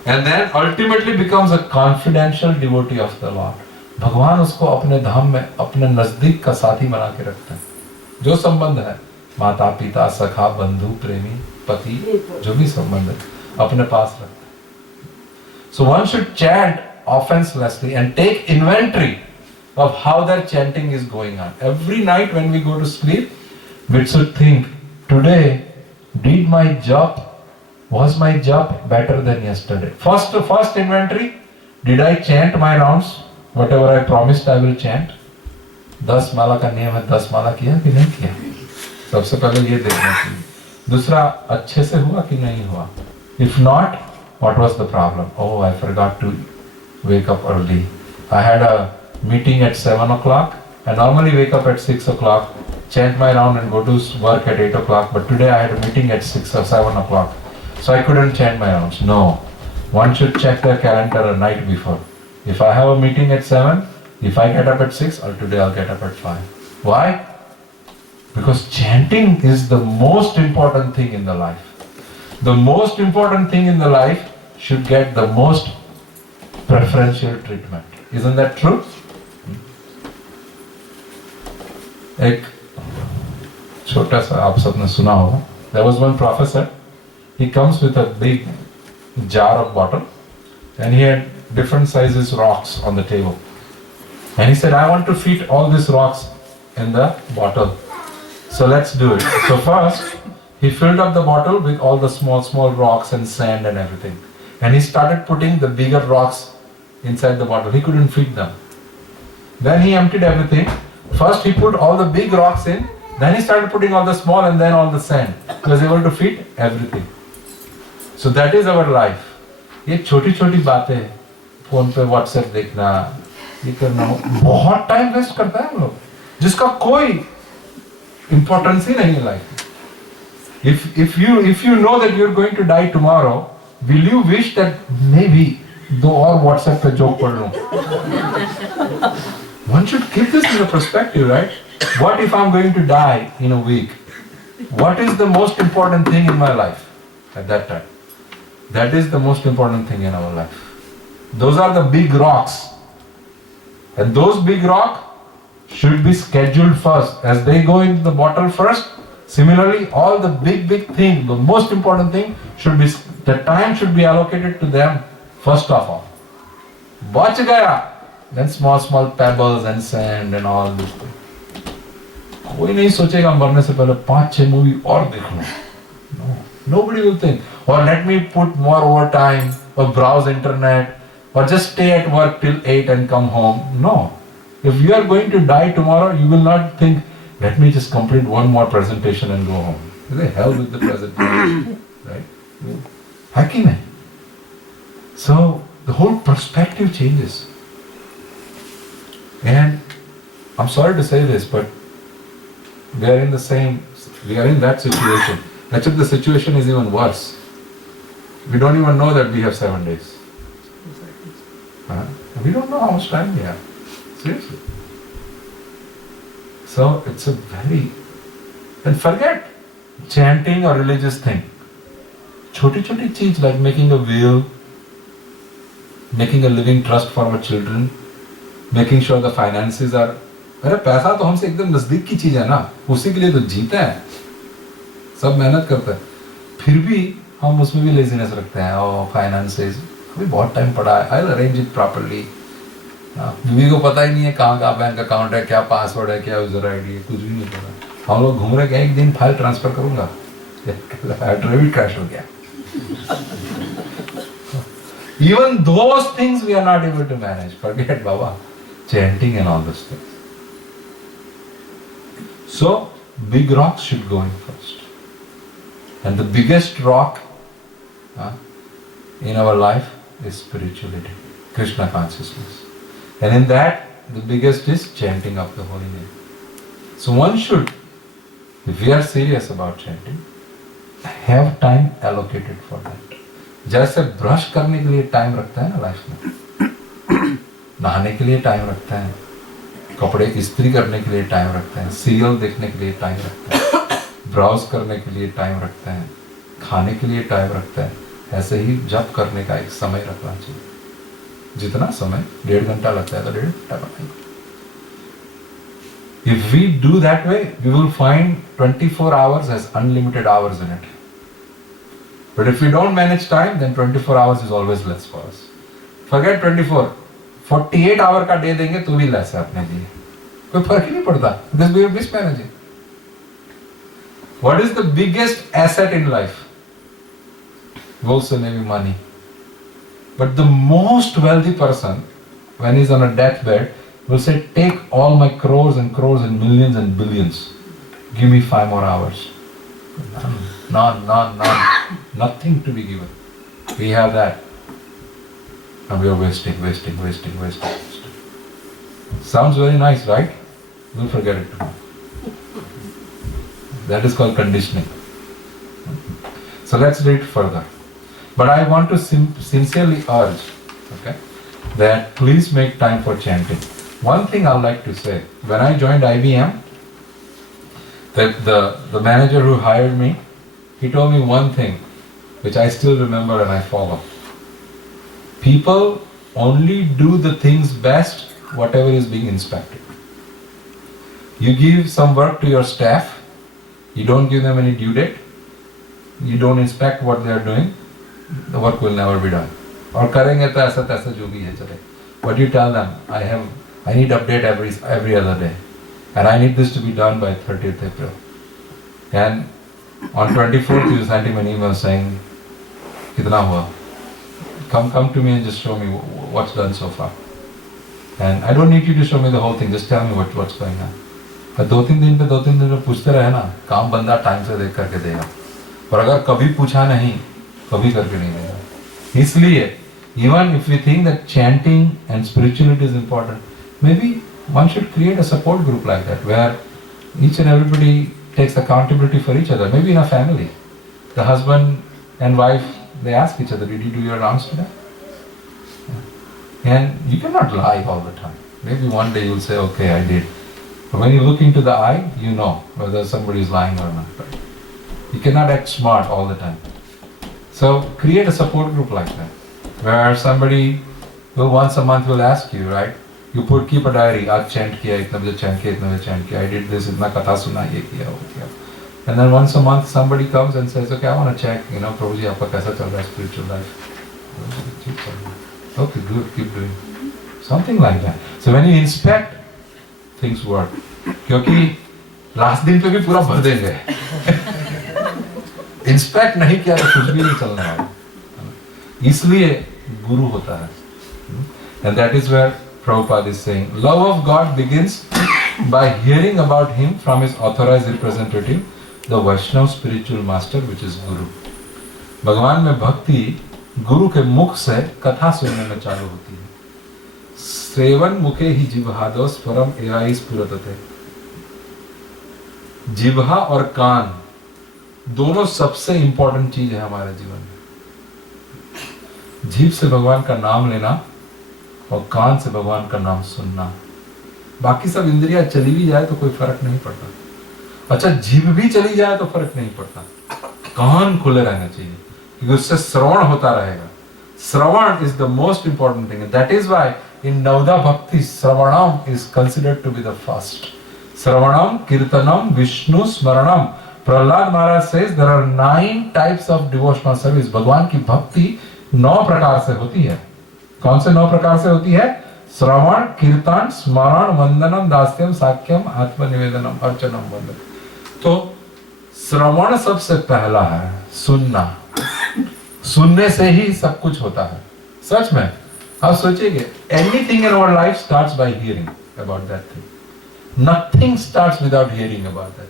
and then ultimately becomes a confidential devotee of the lord. भगवान उसको अपने धाम में अपने नजदीक का साथी बना के रखते हैं। जो संबंध है, माता पिता सखा बंधु प्रेमी पति, जो भी संबंध है अपने पास रखते हैं। सो one should chant offenselessly and take inventory of how their chanting is going on. Every night when we go to sleep, we should think, today did my job, was my job better than yesterday? First inventory, did I chant my rounds? Whatever I promised I will chant. 10 माला का नियम है, 10 माला किया कि नहीं किया, सबसे पहले ये देखना चाहिए। दूसरा, अच्छे से हुआ कि नहीं हुआ? If not, what was the problem? Oh, I forgot to wake up early. I had a meeting at 7 o'clock. I normally wake up at 6 o'clock, chant my round and go to work at 8 o'clock. But today I had a meeting at 6 or 7 o'clock. So I couldn't chant my rounds. No. One should check their calendar a night before. If I have a meeting at 7, if I get up at 6, or today I'll get up at 5. Why? Because chanting is the most important thing in the life. The most important thing in the life should get the most preferential treatment. Isn't that true? एक छोटा सा आप सबने सुना होगा. There was one professor. He comes with a big jar of bottle, and he had different sizes rocks on the table. And he said, I want to fit all these rocks in the bottle. So let's do it. So first, he filled up the bottle with all the small rocks and sand and everything. And he started putting the bigger rocks inside the bottle. He couldn't fit them. Then he emptied everything. First he put all the big rocks in. Then he started putting all the small and then all the sand. He was able to fit everything. So that is our life. ये छोटी छोटी बातें, phone पे WhatsApp देखना, ये करना, बहुत time waste करता है हम लोग, जिसका कोई इंपॉर्टेंस ही नहीं है life. If you know that you're going to die tomorrow, will you wish that maybe दो और व्हाट्सएप पे जोक पढ़ लूं? One should keep this in a perspective, right? What if I'm going to die in a week? What is the most important thing in my life at that time? That is the most important thing in our life. Those are the big rocks. And those big rocks should be scheduled first. As they go into the bottle first, similarly, all the big thing, the most important thing, the time should be allocated to them first of all. Bach gaya. Then small pebbles and sand and all this thing. कोई नहीं सोचेगा मरने से पहले 5-6 movie और देख लूं. No, nobody will think. Or let me put more overtime, or browse internet, or just stay at work till 8 and come home. No. If you are going to die tomorrow, you will not think, let me just complete one more presentation and go home. The hell with the presentation, right? Hacking it. So the whole perspective changes. And I'm sorry to say this, but we are in that situation. Actually, the situation is even worse. We don't even know that we have 7 days. We don't know how much time we have. Seriously. So it's a and forget chanting or religious thing. Choti cheez like making a will, making a living trust for our children, making sure the finances are. अरे पैसा तो हमसे एकदम नजदीक की चीज है ना, उसी के लिए तो जीते हैं, सब मेहनत करते हैं, फिर भी हम उसमें भी लेजीनेस रखते हैं. और फाइनेंसेस अभी बहुत टाइम पड़ा है, I will arrange it properly. बीवी को पता ही नहीं है कहाँ का बैंक अकाउंट है, क्या पासवर्ड है, क्या यूजर आईडी है, कुछ भी नहीं पता. हम लोग घूम रहे हैं, एक दिन फाइल ट्रांसफर करूंगा, ड्राइविंग क्रैश हो गया. Even those things we are not able to manage. Forget Baba, chanting and all those things. So, big rocks should go in first. And the biggest rock in our life is spirituality, Krishna consciousness. And in that, the biggest is chanting of the holy name. So one should, if we are serious about chanting, have time allocated for that. जैसे brush करने के लिए time रखता है ना life में, नहाने के लिए टाइम रखता है, कपड़े इस्त्री करने के लिए टाइम रखता है, सीरियल देखने के लिए टाइम रखता है, ब्राउज करने के लिए टाइम रखता है, खाने के लिए टाइम रखता है, ऐसे ही जप करने का एक समय रखना चाहिए. जितना समय 1.5 घंटा लगता है तो 1.5 घंटा बनाएंगे. If we do that way, we will find 24 hours as unlimited hours in it. But if we don't manage time, then 24 hours is always less for us. Forget 24. 48 hour का डे देंगे तो भी लेस है अपने लिए, कोई फर्क ही नहीं पड़ता, because we are mismanaging. What is the biggest asset in life? We'll say maybe money. But the most wealthy person, when he's on a deathbed, will say, take all my crores and millions and billions. Give me 5 more hours. None. Nothing to be given. We have that. And we are wasting. Sounds very nice, right? We'll forget it tomorrow. That is called conditioning. So let's read further. But I want to sincerely urge, that please make time for chanting. One thing I would like to say, when I joined IBM, the manager who hired me, he told me one thing. which I still remember and I follow. People only do the things best whatever is being inspected. You give some work to your staff, you don't give them any due date, you don't inspect what they are doing, the work will never be done. और करेंगे तो ऐसा तैसा जो भी है चले. But you tell them, I need update every other day, and I need this to be done by 30th April. And on 24th you sent him an email saying, कितना हुआ? Come to me and just show me what's done so far. And I don't need you to show me the whole thing, just tell me what's going on. और 2-3 दिन पे पूछते रहे ना, काम बंदा टाइम से देख करके देगा. और अगर कभी पूछा नहीं, कभी करके नहीं देगा. इसलिए even if we think that chanting and spirituality is important, maybe one should create a support group like that, where each and everybody takes accountability for each other. Maybe in a family, the husband and wife, they ask each other, did you do your rounds today? Yeah. And you cannot lie all the time. Maybe one day you'll say, okay, I did. But when you look into the eye, you know whether somebody is lying or not. Right? You cannot act smart all the time. So create a support group like that, where somebody will once a month will ask you, right? You keep a diary. आज chant किया, इतना बजे chant किया, इतना बजे chant किया. I did this, इतना कथा सुना, ये किया, वो किया. And then once a month somebody comes and says, okay, I want to check, Prabhu ji, आपका कैसा चल रहा है spiritual life? Okay, good, keep doing. Something like that. So when you inspect, things work. क्योंकि last दिन पे भी पूरा भर देंगे. Inspect नहीं किया तो कुछ भी नहीं चलने वाला. इसलिए गुरु होता है. And that is where Prabhupada is saying, love of God begins by hearing about Him from His authorized representative, the Vaishnava spiritual master, which is Guru. भगवान में भक्ति गुरु के मुख से कथा सुनने में चालू होती है. सेवन मुखे ही जिह्वादो स्वरम एआई स्फुरते. जिह्वा और कान दोनों सबसे इंपॉर्टेंट चीज है हमारे जीवन में. जीभ से भगवान का नाम लेना और कान से भगवान का नाम सुनना. बाकी सब इंद्रियां चली भी जाए तो कोई फर्क नहीं पड़ता. अच्छा, जीभ भी चली जाए तो फर्क नहीं पड़ता. कान खुले रहना चाहिए क्योंकि उससे श्रवण होता रहेगा. Shravan is the most important thing. That is why in navadha bhakti shravanam is considered to be the first. Shravanam, kirtanam, Vishnu smaranam. Prahlad Maharaj says there are 9 types of devotional service. भगवान की भक्ति 9 प्रकार से होती है. कौन से 9 प्रकार से होती है? श्रवण, कीर्तन, स्मरण, वंदनम, दास्यम, साख्यम, आत्मनिवेदनम, अर्चनम, वंदनम. तो श्रवण सबसे पहला है, सुनना. सुनने से ही सब कुछ होता है. सच में आप सोचिए, anything in our life starts by hearing about that thing. Nothing starts without hearing about that.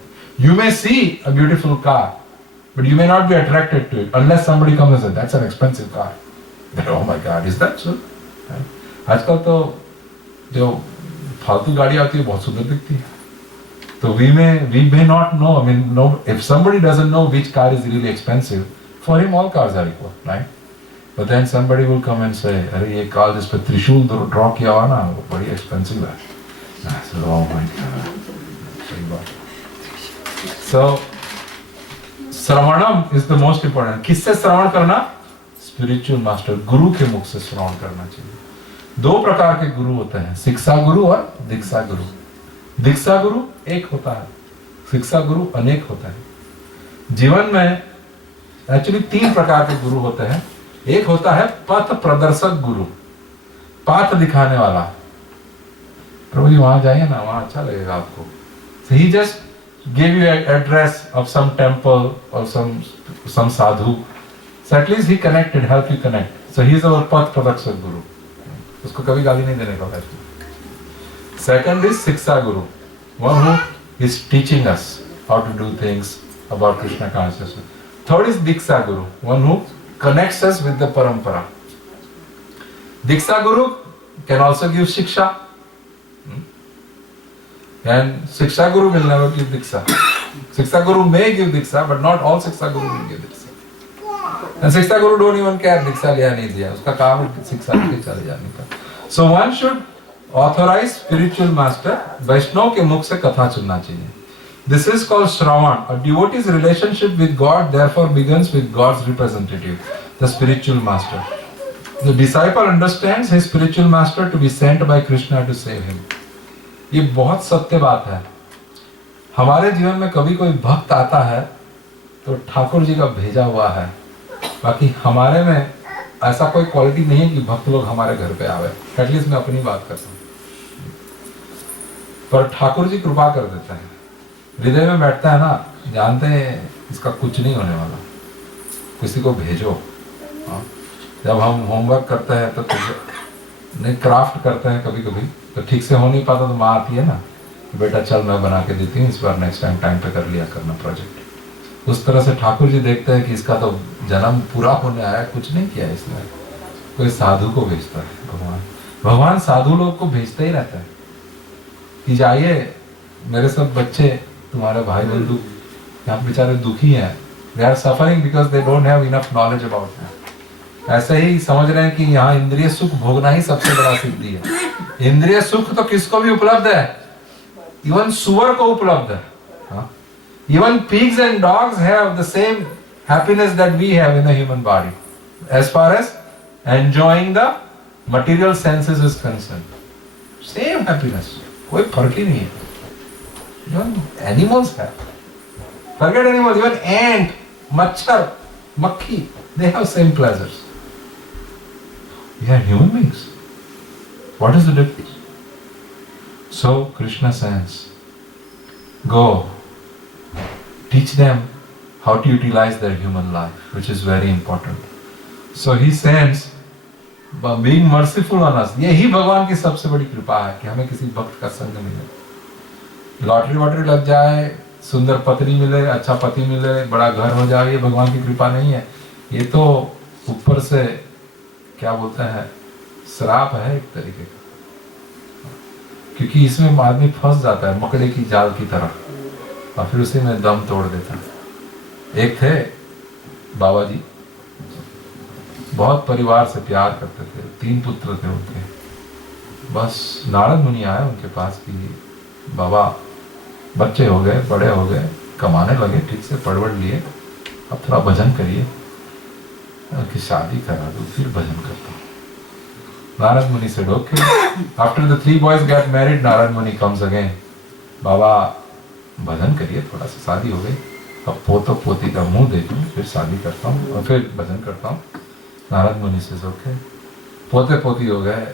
You may see a beautiful car, but you may not be attracted to it unless somebody comes and says, that's an expensive car. Then, oh my God, is that so? आजकल तो जो फालतू गाड़ी आती है बहुत सुंदर दिखती है. तो we may not know. I mean, no, if somebody doesn't know which car is really expensive, for him all cars are equal, right? But then somebody will come and say, अरे ये कार जिस पे त्रिशूल draw किया हुआ ना, वो बड़ी एक्सपेंसिव है. I said, oh my God, सही बात. So, श्रवणम is the most important. किससे श्रवण करना? स्पिरिचुअल मास्टर, गुरु के मुख से श्रवण करना चाहिए. 2 प्रकार के गुरु होते हैं, शिक्षा गुरु और दीक्षा गुरु. दीक्षा गुरु एक होता है, शिक्षा गुरु अनेक होता है. जीवन में एक्चुअली 3 प्रकार के गुरु होते हैं. एक होता है पथ प्रदर्शक गुरु, पाथ दिखाने वाला. प्रभु जी वहां जाइए ना, वहां अच्छा लगेगा आपको. So he just give you an address of some temple or some sadhu. So at least he connected, help you connect. So he is our path pradakshak guru. उसको कभी गाली नहीं देने का वैसे. Second is शिक्षा guru, one who is teaching us how to do things about Krishna consciousness. Third is diksha guru, one who connects us with the parampara. Diksha guru can also give shiksha. And Shiksha Guru will never give Diksha. Shiksha Guru may give Diksha, but not all Shiksha Guru will give Diksha. And Shiksha Guru don't even care Diksha लिया नहीं दिया, उसका काम है शिक्षा के चले जाने का. So one should authorize spiritual master. वैष्णव के मुख से कथा सुनना चाहिए. This is called Shravan. A devotee's relationship with God therefore begins with God's representative, the spiritual master. The disciple understands his spiritual master to be sent by Krishna to save him. ये बहुत सत्य बात है. हमारे जीवन में कभी कोई भक्त आता है तो ठाकुर जी का भेजा हुआ है. बाकी हमारे में ऐसा कोई क्वालिटी नहीं है कि भक्त लोग हमारे घर पे आवे. एटलीस्ट मैं अपनी बात करता हूँ. पर ठाकुर जी कृपा कर देते हैं. हृदय में बैठता है ना, जानते हैं इसका कुछ नहीं होने वाला, किसी को भेजो. जब हम होमवर्क करते हैं तो नहीं, क्राफ्ट करते हैं कभी कभी तो ठीक से हो नहीं पाता तो माँ आती है ना, बेटा चल मैं बना के देती हूँ, इस बार नेक्स्ट टाइम पे कर लिया करना प्रोजेक्ट. उस तरह से ठाकुर जी देखते हैं कि इसका तो जन्म पूरा होने आया, कुछ नहीं किया इसने. कोई साधु को भेजता है भगवान साधु लोग को भेजता ही रहता है कि जाइए मेरे सब बच्चे, तुम्हारे भाई बंधु यहाँ बेचारे दुखी हैं. They are suffering because they don't have enough knowledge about that. ऐसे ही समझ रहे हैं कि यहाँ इंद्रिय सुख भोगना ही सबसे बड़ा सिद्धि है. इंद्रिय सुख तो किसको भी उपलब्ध है, इवन सुअर को उपलब्ध है. Even pigs and dogs have the same happiness that we have in a human body as far as enjoying the material senses is concerned. Same happiness, कोई फर्क ही नहीं है. Even animals have. Forget animals, even ant, मच्छर, मक्खी, they have same pleasures. We are human beings. What is the difference? So Krishna says, go, teach them how to utilize their human life, which is very important. So he sends, being merciful on us. यही भगवान की सबसे बड़ी कृपा है कि हमें किसी भक्त का संग मिले. लॉटरी वॉटरी लग जाए, सुंदर पत्नी मिले, अच्छा पति मिले, बड़ा घर हो जाए, ये भगवान की कृपा नहीं है. ये तो ऊपर से क्या बोलते हैं, श्राप है एक तरीके का. क्योंकि इसमें आदमी फंस जाता है मकड़े की जाल की तरह और फिर उसी में दम तोड़ देता है. एक थे बाबा जी, बहुत परिवार से प्यार करते थे, 3 पुत्र थे उनके. बस नारद मुनि आए उनके पास कि बाबा बच्चे हो गए, बड़े हो गए, कमाने लगे, ठीक से पढ़ लिए, अब थोड़ा भजन करिए, कि शादी करा दो फिर भजन करता हूँ. नारद मुनि said okay. After the 3 boys got married, Narad मुनि comes again. बाबा भजन करिए, थोड़ा सा शादी हो गई, अब पोतो पोती का मुंह देखूं, फिर शादी करता हूँ और फिर भजन करता हूँ. नारद मुनि says okay. पोते पोती हो गए,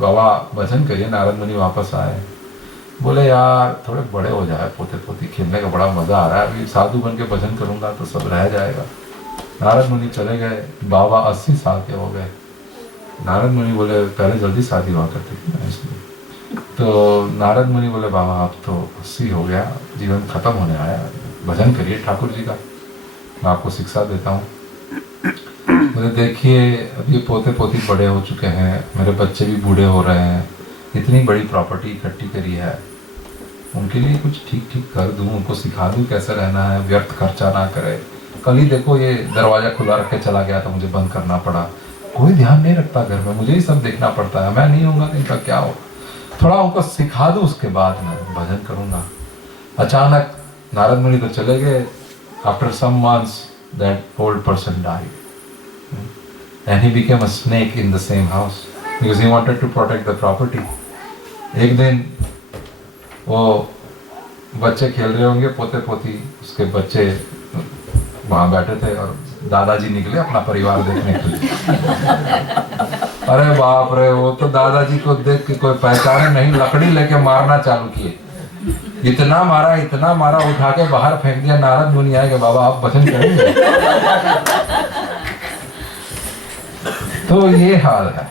बाबा भजन करिए. नारद मुनि वापस आए, बोले यार थोड़े बड़े हो जाए, पोते पोती खेलने का बड़ा मजा आ रहा है, अभी साधु बन के भजन करूंगा तो सब रह जाएगा. नारद मुनि चले गए, बाबा 80 साल के हो गए. नारद मुनि बोले पहले जल्दी शादी हुआ करती थी ना इसलिए. तो नारद मुनि बोले बाबा अब तो 80 हो गया, जीवन खत्म होने आया, भजन करिए ठाकुर जी का, मैं आपको शिक्षा देता हूँ. बोले देखिए अब ये पोते पोती बड़े हो चुके हैं, मेरे बच्चे भी बूढ़े हो रहे हैं, इतनी बड़ी प्रॉपर्टी इकट्ठी करी है, उनके लिए कुछ ठीक ठीक कर दूँ, उनको सिखा दूँ कैसे रहना है, व्यर्थ खर्चा ना करे. कल ही देखो ये दरवाजा खुला रख के चला गया था, मुझे बंद करना पड़ा. कोई ध्यान नहीं रखता घर में, मुझे ही सब देखना पड़ता है, मैं नहीं होऊंगा तो इनका क्या हो. थोड़ा उनको सिखा दूँ, उसके बाद मैं भजन करूँगा. अचानक नारद मुनि तो चले गए. After some months that old person died and he became a snake in the same house because he wanted to protect the property. एक दिन वो बच्चे खेल रहे होंगे, पोते पोती, उसके बच्चे वहां बैठे थे और दादाजी निकले अपना परिवार देखने के लिए. अरे बाप रे, वो तो दादाजी को देख के कोई पहचाने नहीं, लकड़ी लेके मारना चालू किए. इतना मारा, उठा के बाहर फेंक दिया. नारद मुनि आए कि बाबा आप भजन करेंगे. तो ये हाल है.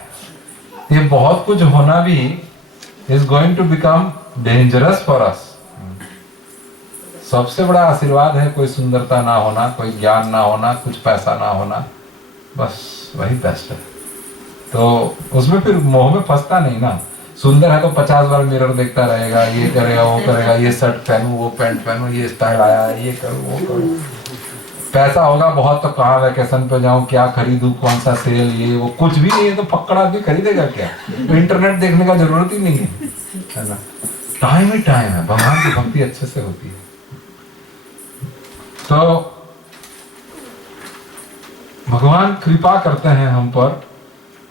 ये बहुत कुछ होना भी is going to become dangerous for us. सबसे बड़ा आशीर्वाद है कोई सुंदरता ना होना, कोई ज्ञान ना होना, कुछ पैसा ना होना, बस वही बेस्ट है. तो उसमें फिर मोह में फंसता नहीं ना. सुंदर है तो 50 बार मिरर देखता रहेगा, ये करेगा वो करेगा, ये शर्ट पहनूं वो पैंट पहनूं, ये स्टाइल आया है, ये करूं वो करूं. पैसा होगा बहुत तो कहाँ वैकेशन पे जाऊं, क्या खरीदूं, कौन सा सेल, ये वो कुछ भी नहीं है तो पकड़ा के खरीदेगा क्या. तो इंटरनेट देखने का जरूरत ही नहीं है ना. टाइम ही टाइम है, भगवान की भक्ति अच्छे से होती है। तो भगवान कृपा करते हैं हम पर,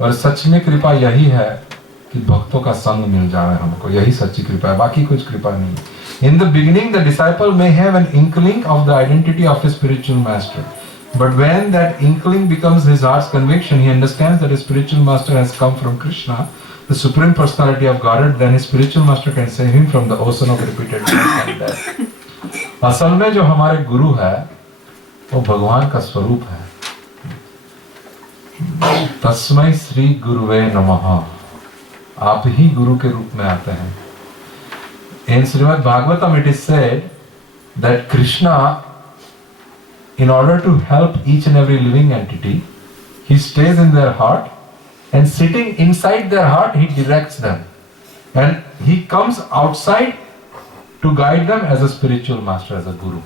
और सच में कृपा यही है कि भक्तों का संग मिल जाए हमको, यही सच्ची कृपा है, बाकी कुछ कृपा नहीं। In the beginning, the disciple may have an inkling of the identity of his spiritual master, but when that inkling becomes his heart's conviction, he understands that his spiritual master has come from Krishna, the supreme personality of Godhead. Then his spiritual master can save him from the ocean of repeated birth and death। असल में जो हमारे गुरु है वो भगवान का स्वरूप है। तस्मै श्री गुरुवे नमः, आप ही गुरु के रूप में आते हैं। In Srimad Bhagavatam it is said that Krishna, in order to help each and every living entity, he stays in their heart, and sitting inside their heart he directs them, and he comes outside to guide them as a spiritual master, as a guru।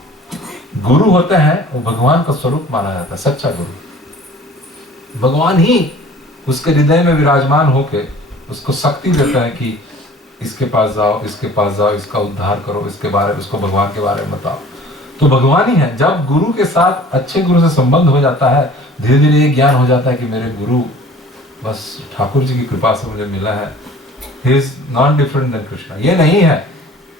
गुरु होते हैं वो भगवान का स्वरूप माना जाता है, सच्चा गुरु। भगवान ही उसके हृदय में विराजमान होके उसको शक्ति देता है कि इसके पास जाओ, इसके पास जाओ, इसका उद्धार करो, इसके बारे में, उसको भगवान के बारे में बताओ। तो भगवान ही है। जब गुरु के साथ, अच्छे गुरु से संबंध हो जाता है, धीरे धीरे ये ज्ञान हो जाता है कि मेरे गुरु बस ठाकुर जी की कृपा से मुझे मिला है, he is not different than Krishna. ये नहीं है,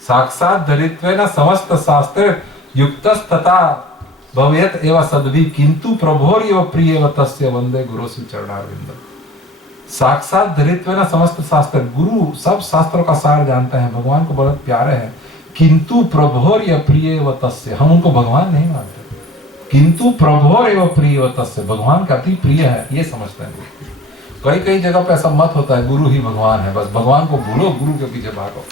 साक्षात धरित्वेन समस्त शास्त्र युक्तस्तथा भवेत् एव सद्भिः किंतु प्रभोर एव प्रिय एव तस्य वंदे गुरु श्री चरणारविंद। साक्षात धरित्वेन समस्त शास्त्र, गुरु सब शास्त्रों का सार जानते हैं, भगवान को बहुत प्यारे हैं। किंतु प्रभोर एव प्रिय एव तस्य, हम उनको भगवान नहीं मानते, किंतु प्रभोर एव प्रिय एव तस्य, भगवान का अति प्रिय है, ये समझते हैं। कई कई जगह पे ऐसा मत होता है गुरु ही भगवान है, बस भगवान को भूलो, गुरु के पीछे भागो।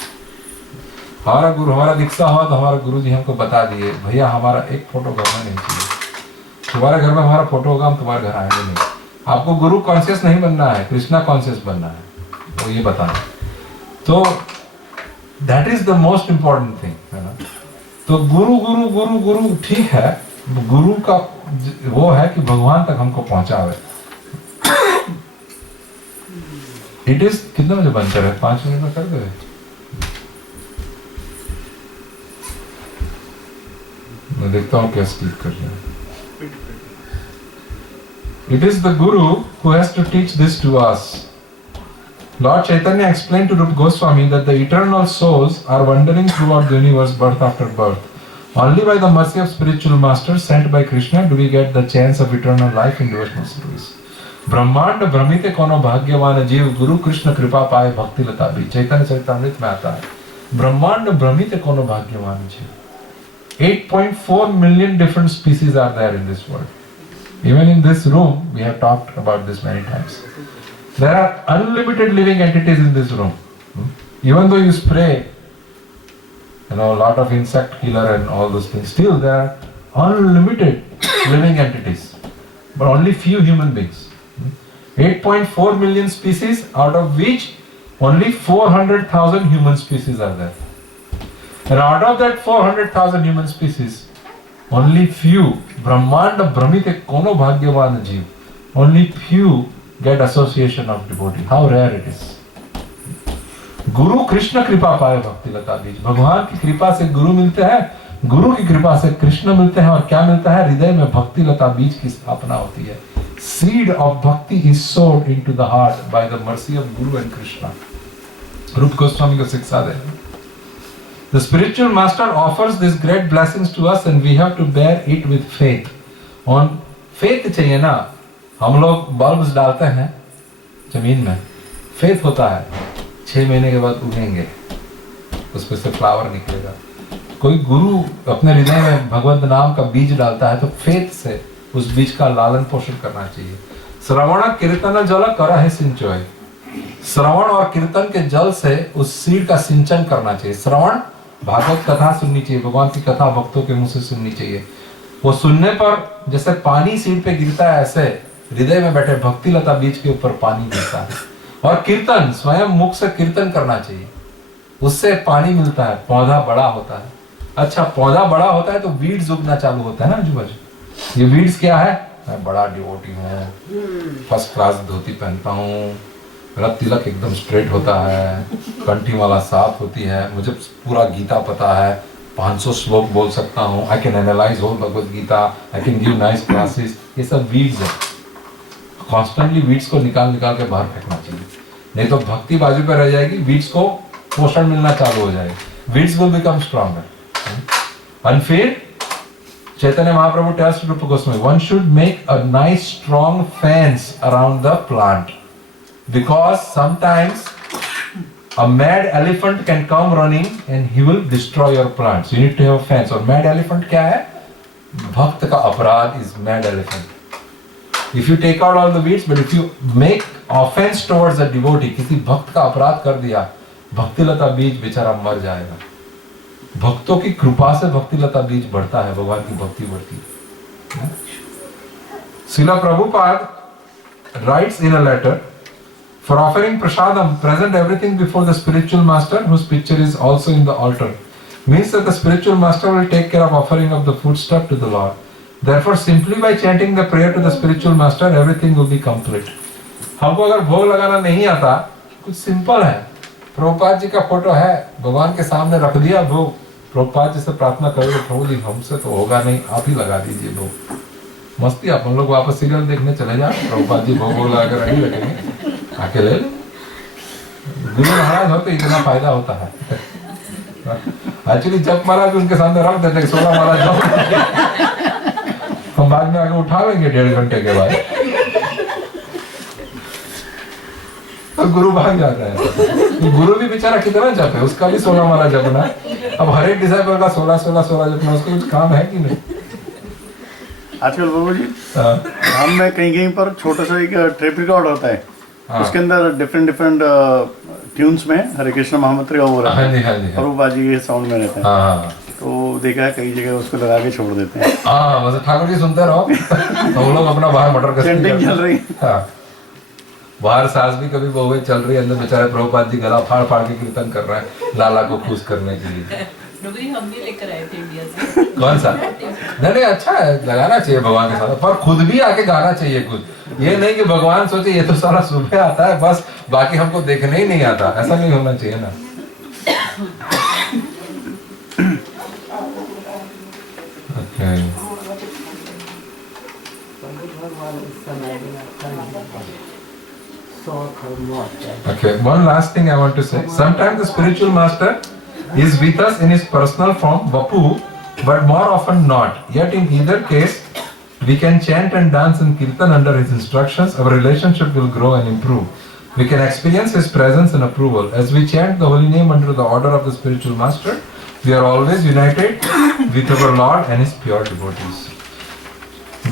हमारा गुरु, हमारा दीक्षा हुआ तो हमारा गुरु जी हमको बता दिए, भैया हमारा एक फोटो घर में नहीं चाहिए, तुम्हारे घर में हमारा फोटो होगा हम तुम्हारे घर आएंगे नहीं। आपको गुरु कॉन्शियस नहीं बनना है, कृष्णा कॉन्शियस बनना है, तो ये बताना। तो that is the most important thing, है ना। तो गुरु गुरु गुरु गुरु ठीक है, गुरु का वो है कि भगवान तक हमको पहुंचावे। इट इज कितने बजे बंद करे, 5 मिनट में कर दे। मैं देखता हूँ क्या स्पीक कर रहे हैं। It is the Guru who has to teach this to us. Lord Chaitanya explained to Rupa Goswami that the eternal souls are wandering throughout the universe birth after birth. Only by the mercy of spiritual masters sent by Krishna do we get the chance of eternal life in devotional service. ब्रह्मांड भ्रमित कोनो भाग्यवान जीव गुरु कृष्ण कृपा पाए भक्ति लता भी, चैतन्य चरितामृत में आता है। ब्रह्मांड भ्रमित कोनो भाग्यवान जीव। 8.4 million different species are there in this world. Even in this room, we have talked about this many times. There are unlimited living entities in this room. Even though you spray, a lot of insect killer and all those things, still there are unlimited living entities, but only few human beings. 8.4 million species, out of which only 400,000 human species are there. And out of that 400,000 human species, only few, ब्रह्मांड भ्रमित कोनो भाग्यवान जीव, only few get association of devotee. How rare it is. गुरु कृष्ण कृपा पाए भक्ति लता बीज, भगवान की कृपा से गुरु मिलते हैं, गुरु की कृपा से कृष्ण मिलते हैं, और क्या मिलता है, हृदय में भक्ति लता बीज की स्थापना होती है। Seed of bhakti is sowed into the heart by the mercy of Guru and Krishna. रूप गोस्वामी को शिक्षा दे। The spiritual master offers these great blessings to us and we have to bear it with faith. On faith चाहिए ना, हम लोग bulbs डालते हैं जमीन में, faith होता है 6 महीने के बाद उगेंगे, उसमें से फ्लावर निकलेगा। कोई गुरु अपने हृदय में भगवत नाम का बीज डालता है तो faith से उस बीज का लालन पोषण करना चाहिए। श्रवण कीर्तन जल कर है सिंचोय, श्रवण और कीर्तन के जल से उस सीड का सिंचन करना चाहिए। श्रवण, भागवत कथा सुननी चाहिए, भगवान की कथा भक्तों के मुंह से सुननी चाहिए। वो सुनने पर जैसे पानी सीड पे गिरता है, ऐसे हृदय में बैठे भक्ति लता बीज के ऊपर पानी गिरता है। और कीर्तन, स्वयं मुख से कीर्तन करना चाहिए, उससे पानी मिलता है, पौधा बड़ा होता है। अच्छा, पौधा बड़ा होता है तो वीड्स उगना चालू होता है ना आजू बाजू। ये वीड्स क्या है, मैं बड़ा डिवोटी हूँ, फर्स्ट क्लास धोती पहनता हूँ, मेरा तिलक एकदम स्ट्रेट होता है, कंठी माला साफ होती है, मुझे पूरा गीता पता है, 500 श्लोक बोल सकता हूँ, I can analyse whole Bhagavad Gita, I can give nice classes. ये सब वीड्स है, कॉन्स्टेंटली वीड्स को निकाल निकाल के बाहर फेंकना चाहिए, नहीं तो भक्ति बाजू पर रह जाएगी, वीड्स को पोषण मिलना चालू हो जाएगा, weeds will become stronger. And फिर Chaitanya Mahaprabhu tells to Rupa Goswami, one should make a nice strong fence around the plant, because sometimes a mad elephant can come running and he will destroy your plants. You need to have a fence. और mad elephant क्या है? भक्त का अपराध is mad elephant. If you take out all the weeds, but if you make offense towards a devotee, किसी भक्त का अपराध कर दिया, भक्ति लता बीज बेचारा मर जाएगा। भक्तों की कृपा से भक्ति लता बीज बढ़ता है, भगवान की भक्ति बढ़ती है। Srila Prabhupada writes in a letter, for offering prasadam, present everything before the spiritual master, whose picture is also in the altar. Means that the spiritual master will take care of offering of the foodstuff to the Lord. Therefore, simply by chanting the prayer to the spiritual master, everything will be complete. हमको अगर भोग लगाना नहीं आता, कुछ simple है, प्रभुपाद जी का photo है, भगवान के सामने रख दिया भोग, प्रभुपाद जी से प्रार्थना करोगे, प्रभु जी हमसे तो होगा नहीं, आप ही लगा दीजिए भोग। मस्ती, आप हम लोग वापस सीरियल देखने चले जाओ, प्रभुपाद जी भोग लगा कर नहीं लगेंगे, आके ले लो। गुरु महाराज हो तो इतना फायदा होता है। एक्चुअली जब महाराज उनके सामने रख देते 16 महाराज हम बाद में आगे उठा लेंगे 1.5 घंटे के बाद, तो गुरु भाग जाता है। गुरु भी बेचारा कितना जप है, उसका भी 16 माला जपना। अब हर एक डिसाइपल का 16 जपना, उसको कुछ काम है कि नहीं? आजकल बाबू जी हम में कहीं पर छोटा सा एक ट्रिप रिकॉर्ड होता है, उसके अंदर डिफरेंट ट्यून्स में हरे कृष्ण महामंत्र का हो रहा है, और वो बाजी के साउंड में रहता है। तो देखा है कई जगह उसको लगा के छोड़ देते हैं। बस ठाकुर जी सुनते रहो, हम लोग अपना बाहर मटर चैंटिंग चल रही। बाहर सास भी कभी बहुए चल रही है, अंदर बेचारे प्रभुपाद जी गला फाड़ फाड़ के कीर्तन कर रहे हैं लाला को खुश करने के लिए। हम भी लेकर आए थे इंडिया से। कौन सा? नहीं अच्छा है, लगाना चाहिए भगवान के साथ, पर खुद भी आके गाना चाहिए कुछ। ये नहीं कि भगवान सोचे ये तो सारा सुबह आता है बस, बाकी हमको देखने ही नहीं आता, ऐसा नहीं होना चाहिए ना। Okay, one last thing I want to say. Sometimes the spiritual master is with us in his personal form, Vapu, but more often not. Yet in either case, we can chant and dance in kirtan under his instructions. Our relationship will grow and improve. We can experience his presence and approval. As we chant the holy name under the order of the spiritual master, we are always united with our Lord and his pure devotees.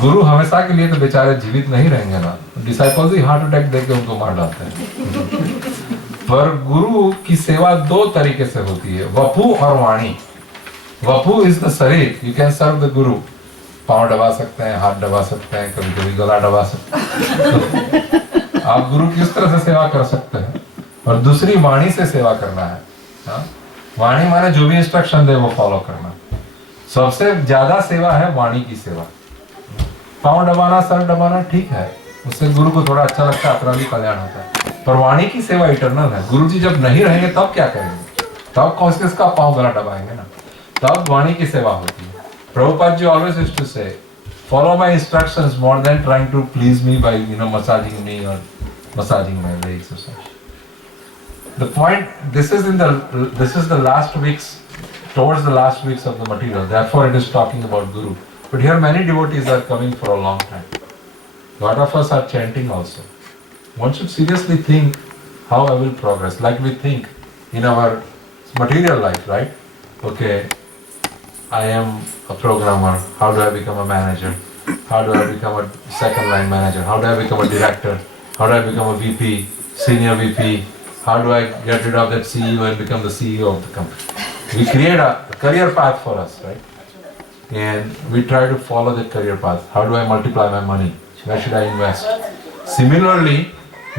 गुरु हमेशा के लिए तो बेचारे जीवित नहीं रहेंगे ना, disciples ही heart attack देके उनको मार डालते हैं। पर गुरु की सेवा 2 तरीके से होती है, वपु और वाणी। वपु इज द शरीर, यू कैन सर्व द गुरु, पांव दबा सकते हैं, हाथ दबा सकते हैं, कभी कभी गला दबा सकते हैं। आप गुरु की उस तरह से सेवा कर सकते हैं। और दूसरी वाणी से सेवा करना है। वाणी माने जो भी इंस्ट्रक्शन दे वो फॉलो करना। सबसे ज्यादा सेवा है वाणी की सेवा। पांव दबाना, सर दबाना ठीक है, उससे गुरु को थोड़ा अच्छा लगता है, अपना भी कल्याण होता है। पर वाणी की सेवा इटरनल है। गुरु जी जब नहीं रहेंगे तब क्या करेंगे? तब कौन का पांव गला दबाएंगे ना, तब वाणी की सेवा होती है। Prabhupada ji always used to say, follow my instructions more than trying to please me by massaging me or massaging my legs or something. The point, this is the last weeks, towards the last weeks of the material. Therefore, it is talking about Guru. But here many devotees are coming for a long time. A lot of us are chanting also. One should seriously think how I will progress. Like we think in our material life, right? Okay, I am a programmer. How do I become a manager? How do I become a second line manager? How do I become a director? How do I become a VP, senior VP? How do I get rid of that CEO and become the CEO of the company? We create a career path for us, right? And we try to follow that career path. How do I multiply my money? Where should I invest? Similarly,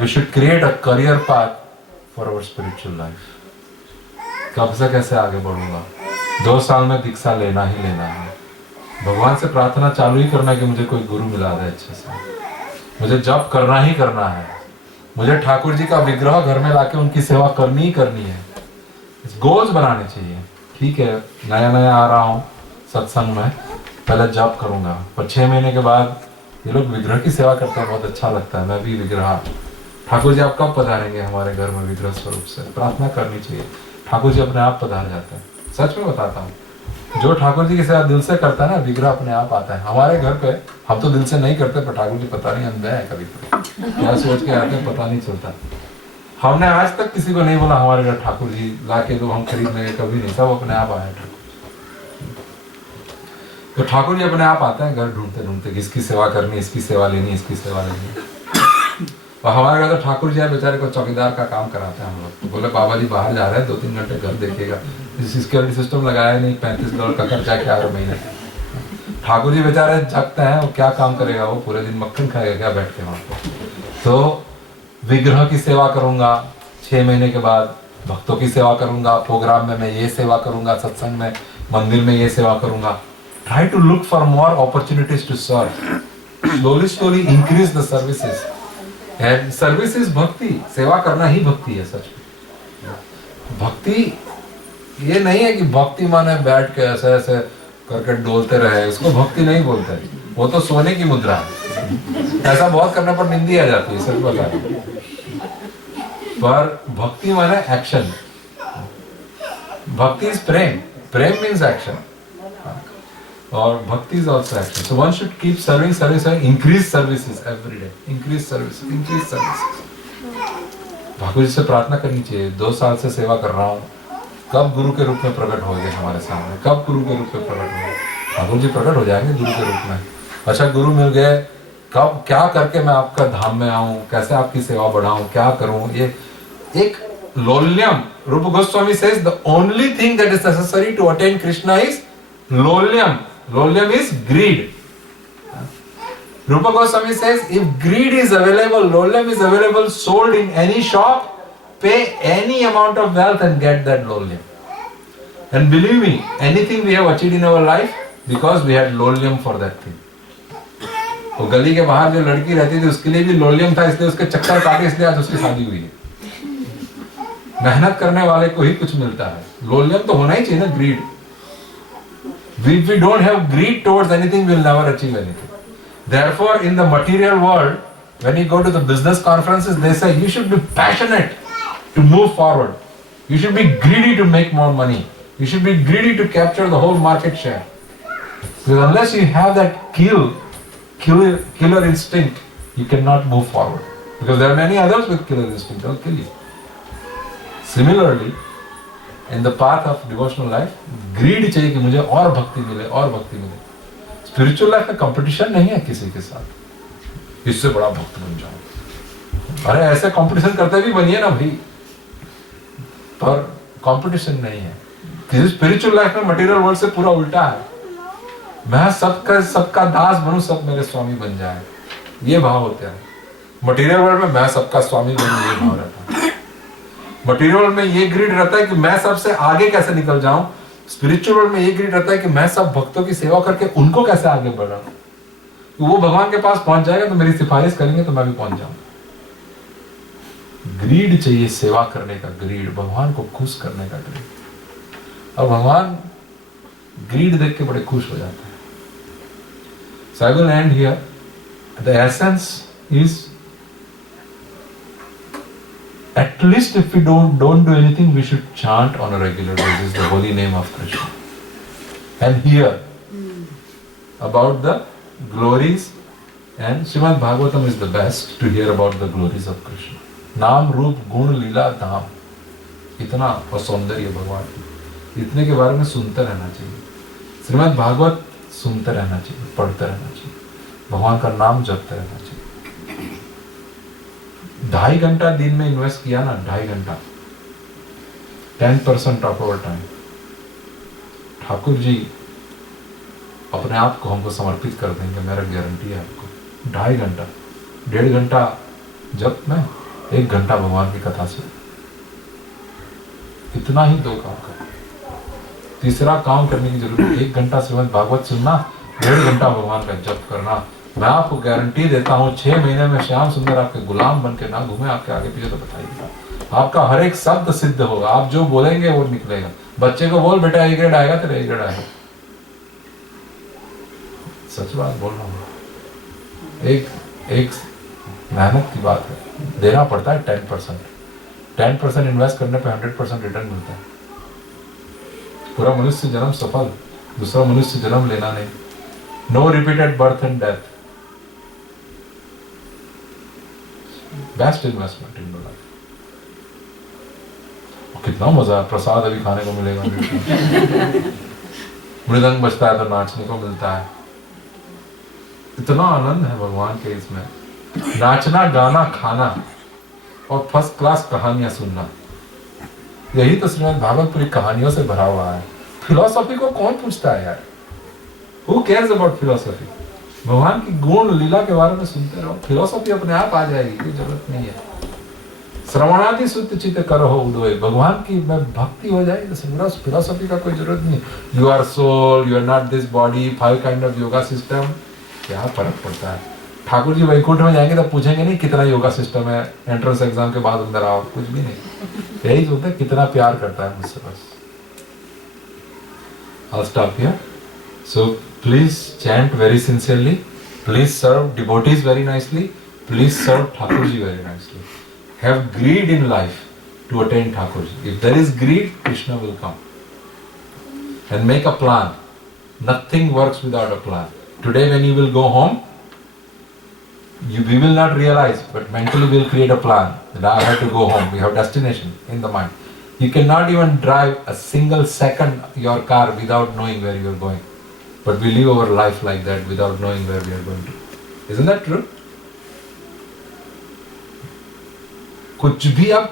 we should create a career path for our spiritual life. कब से कैसे आगे बढ़ूंगा? 2 साल में दीक्षा लेना ही लेना है। भगवान से प्रार्थना चालू ही करना है कि मुझे कोई गुरु मिला दे अच्छे से। मुझे जप करना ही करना है। मुझे ठाकुर जी का विग्रह घर में लाके उनकी सेवा करनी ही करनी है। गोल्स बनाने चाहिए। ठीक है, नया नया आ रहा हूँ सत्संग में, पहले जॉब करूंगा, पर 6 महीने के बाद ये लोग विग्रह की सेवा करते हैं, बहुत अच्छा लगता है। मैं भी विग्रह, ठाकुर जी आप कब पधारेंगे हमारे घर में विग्रह स्वरूप से? प्रार्थना करनी चाहिए। ठाकुर जी अपने आप पधार जाते हैं। सच में बताता हूँ, जो ठाकुर जी की सेवा दिल से करता है ना, विग्रह अपने आप आता है हमारे घर पे। हम तो दिल से नहीं करते, पर ठाकुर जी पता नहीं अंधे है, कभी क्या सोच के आते हैं पता नहीं चलता। हमने आज तक किसी को नहीं बोला हमारे घर ठाकुर जी ला के दो, हम खरीद लेंगे, कभी नहीं, सब अपने आप आए ठाकुर। तो ठाकुर जी अपने आप आते हैं घर ढूंढते ढूंढते, इसकी सेवा करनी, इसकी सेवा लेनी, इसकी सेवा लेनी। और हमारे घर तो ठाकुर जी बेचारे को चौकीदार का काम कराते हैं हम लोग। तो बोले बाबा जी बाहर जा रहे हैं, 2-3 घंटे घर देखिएगा, सिक्योरिटी सिस्टम लगाया नहीं, $35 का खर्चा क्या हर महीने। ठाकुर जी बेचारे जगते हैं, वो क्या काम करेगा, वो पूरे दिन मक्खन खाएगा क्या बैठ के वहां पर। तो विग्रह की सेवा करूंगा, 6 महीने के बाद भक्तों की सेवा करूंगा, प्रोग्राम में मैं ये सेवा करूंगा, सत्संग में, मंदिर में ये सेवा करूंगा। Try to look for more opportunities to serve. Slowly increase the services. And service is भक्ति, सेवा करना ही भक्ति है सच में। भक्ति ये नहीं है कि भक्ति माने बैठ के ऐसे ऐसे करके डोलते रहे, उसको भक्ति नहीं बोलते। वो तो सोने की मुद्रा है, ऐसा बहुत करने पर निंदी आ जाती है, सच बता रहा हूं। पर भक्ति माने एक्शन। भक्ति is Prem, Prem means action, और भक्ति is also action. So one should keep serving, increase services every day, increase services. Thakur ji से प्रार्थना करनी चाहिए। 2 साल से सेवा कर रहा हूँ, कब गुरु के रूप में प्रकट होंगे हमारे सामने, कब गुरु के रूप में प्रकट होंगे? ठाकुर जी प्रकट हो जाएंगे गुरु के रूप में। अच्छा गुरु मिल गए, कब क्या करके मैं आपका धाम में आऊं, कैसे आपकी सेवा बढ़ाऊं, क्या करूं? ये एक लोल्यम। रूप Goswami says the only thing that is necessary to attain Krishna is lolyam. Lolyam is greed. Rupa Goswami says if greed is available, lolyam is available, sold in any shop, pay any amount of wealth and get that lolyam. And believe me, anything we have achieved in our life because we had lolyam for that thing. वो गली के बाहर जो लड़की रहती थी उसके लिए भी लोलियम था, इसलिए उसके चक्कर काटे, इसलिए आज उसकी शादी हुई है। मेहनत करने वाले को ही कुछ मिलता है। लोलियम तो होना ही चाहिए ना, grid. If we don't have greed towards anything, we will never achieve anything. Therefore, in the material world, when you go to the business conferences, they say you should be passionate to move forward. You should be greedy to make more money. You should be greedy to capture the whole market share. Because unless you have that killer instinct, you cannot move forward. Because there are many others with killer instinct, they'll kill you. Similarly, in the path of devotional life, greed चाहिए कि मुझे और भक्ति मिले, और भक्ति मिले। Spiritual life में competition नहीं है किसी के साथ, इससे बड़ा भक्त बन जाओ। अरे ऐसे competition करते भी बनिए ना भाई, पर competition नहीं है। किसी spiritual life में material world से पूरा उल्टा है। मैं सबका दास बनूं, सब मेरे स्वामी बन जाए, ये भाव होते हैं। मटेरियल वर्ल्ड में मैं सबका स्वामी बनूं, ये भाव रहता है। मटेरियल में ये ग्रिड रहता है कि मैं सबसे आगे कैसे निकल जाऊं। स्पिरिचुअल में ये ग्रिड रहता है कि मैं सब भक्तों की सेवा करके उनको कैसे आगे बढ़ाऊं। तो वो भगवान के पास पहुंच जाएगा तो मेरी सिफारिश करेंगे तो मैं भी पहुंच जाऊंगा। ग्रीड चाहिए, सेवा करने का ग्रीड, भगवान को खुश करने का ग्रीड। और भगवान ग्रीड देख के बड़े खुश हो जाते हैं। So I will end here. The essence is, at least if we don't do anything, we should chant on a regular basis the holy name of Krishna and hear about the glories. And Srimad Bhagavatam is the best to hear about the glories of Krishna. नाम रूप गुण लीला धाम, इतना और सौंदर्य भगवान की, इतने के बारे में सुनते रहना चाहिए। श्रीमद् भागवत सुनते रहना चाहिए, पढ़ते रहना चाहिए, भगवान का नाम जपते रहना चाहिए। 2.5 घंटा दिन में इन्वेस्ट किया ना, 2.5 घंटा, 10% of our time, Thakur ji अपने आप को हमको समर्पित कर देंगे, मेरा गारंटी है आपको। 2.5 घंटा, 1.5 घंटा जप में, 1 घंटा भगवान की कथा से, इतना ही 2 काम कर। तीसरा काम करने की जरूरत है। 1 घंटा श्रीमद् भागवत सुनना, 1.5 घंटा भगवान का जप करना, मैं आपको गारंटी देता हूँ 6 महीने में श्याम सुंदर आपके गुलाम बन के ना घूमे आपके आगे पीछे तो बताइए, आपका हर एक शब्द सिद्ध होगा, आप जो बोलेंगे वो निकलेगा। बच्चे को बोल बेटा ए ग्रेड आएगा, तेरा ए ग्रेड आएगा। सच बात बोल रहा हूँ। एक मेहनत की बात है, देना पड़ता है 10% इन्वेस्ट करने पे 100% रिटर्न मिलता है। पूरा मनुष्य जन्म सफल, दूसरा मनुष्य जन्म लेना नहीं। No repeated birth and death, best investment in life. कितना मजा है, प्रसाद अभी खाने को मिलेगा, मृदंग बजता है तो नाचने को मिलता है, इतना आनंद है भगवान के इसमें। नाचना, गाना, खाना और फर्स्ट क्लास कहानियां सुनना, यही तो श्रीमद् भागवत पूरी कहानियों से भरा हुआ है। फिलॉसफी को कौन पूछता है यार? Who cares about philosophy? भगवान की गुण लीला के बारे में सुनते रहो, फिलॉसफी अपने आप आ जाएगी, कोई जरूरत नहीं है। श्रवणादि शुद्ध चित्त करो उदय, भगवान की भक्ति हो जाएगी तो फिलॉसफी का कोई जरूरत नहीं। You are soul, you are not this body, 5 kind of yoga system, क्या फर्क पड़ता है? ठाकुर जी वैकुंठ में जाएंगे तो पूछेंगे नहीं कितना योगा सिस्टम है, एंट्रेंस एग्जाम के बाद अंदर आओ, कुछ भी नहीं। यही सोचते कितना प्यार करता है मुझसे बस। I'll stop here. So please chant very sincerely. Please serve devotees very nicely. Please serve Thakurji very nicely. Have greed in life to attain Thakurji. If there is greed, Krishna will come. And make a plan. Nothing works without a plan. Today when you will go home, we will not realize, but mentally we will create a plan that I have to go home. We have destination in the mind. You cannot even drive a single second your car without knowing where you are going. But we live our life like that without knowing where we are going to. Isn't that true? कुछ भी आप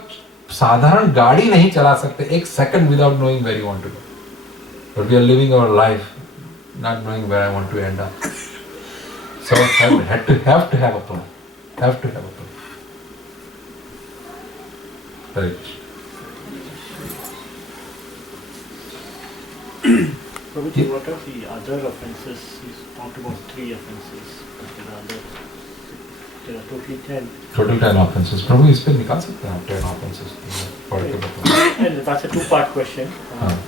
साधारण गाड़ी नहीं चला सकते एक second without knowing where you want to go. But we are living our life not knowing where I want to end up. So have to have a plan. Have to have a plan. Right. Prabhuji, what are the other offences? You talked about 3 offences, but there are totally 10. Total 10 offences. Prabhu, इस पे निकाल सकते हैं आप 10 offences पढ़ के बताओ. And that's a 2-part question.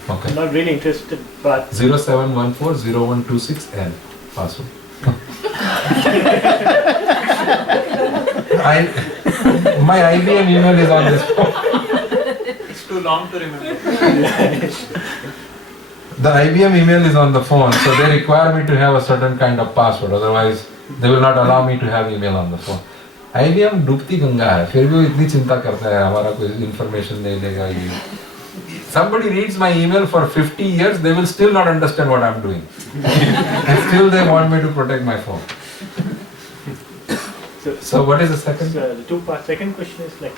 Okay. I'm not really interested, but 0714-0126 N password. My IBM email is on this phone. It's too long to remember. The IBM email is on the phone, so they require me to have a certain kind of password. Otherwise, they will not allow me to have email on the phone. IBM डूबती गंगा है, फिर भी वो इतनी चिंता करता है हमारा कोई information नहीं देगा ये. Somebody reads my email for 50 years, they will still not understand what I'm doing. And still they want me to protect my phone. So what is the second? So the 2-part. Second question is like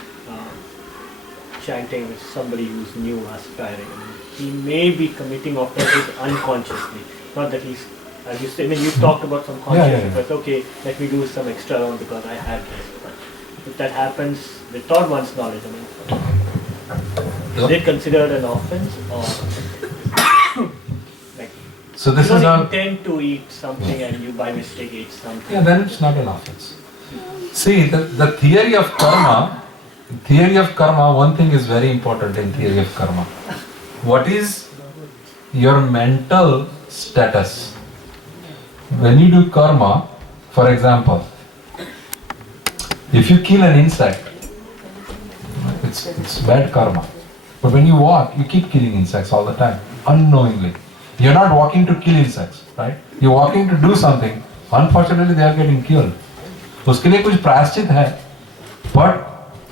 chanting with somebody who's new, aspiring. He may be committing offenses unconsciously. Not that he's, as you say, I mean, you talked about some conscious, but okay, let me do some extra round because I had this. But if that happens without one's knowledge, I mean, is it considered an offense or like? So this you is don't our intend to eat something and you by mistake eat something. Yeah, then it's not an offense. See, the theory of karma, one thing is very important in theory of karma. What is your mental status? When you do karma, for example, if you kill an insect, it's bad karma. But when you walk, you keep killing insects all the time, unknowingly. You're not walking to kill insects, right? You're walking to do something. Unfortunately, they are getting killed. उसके लिए कुछ प्रायश्चित है, but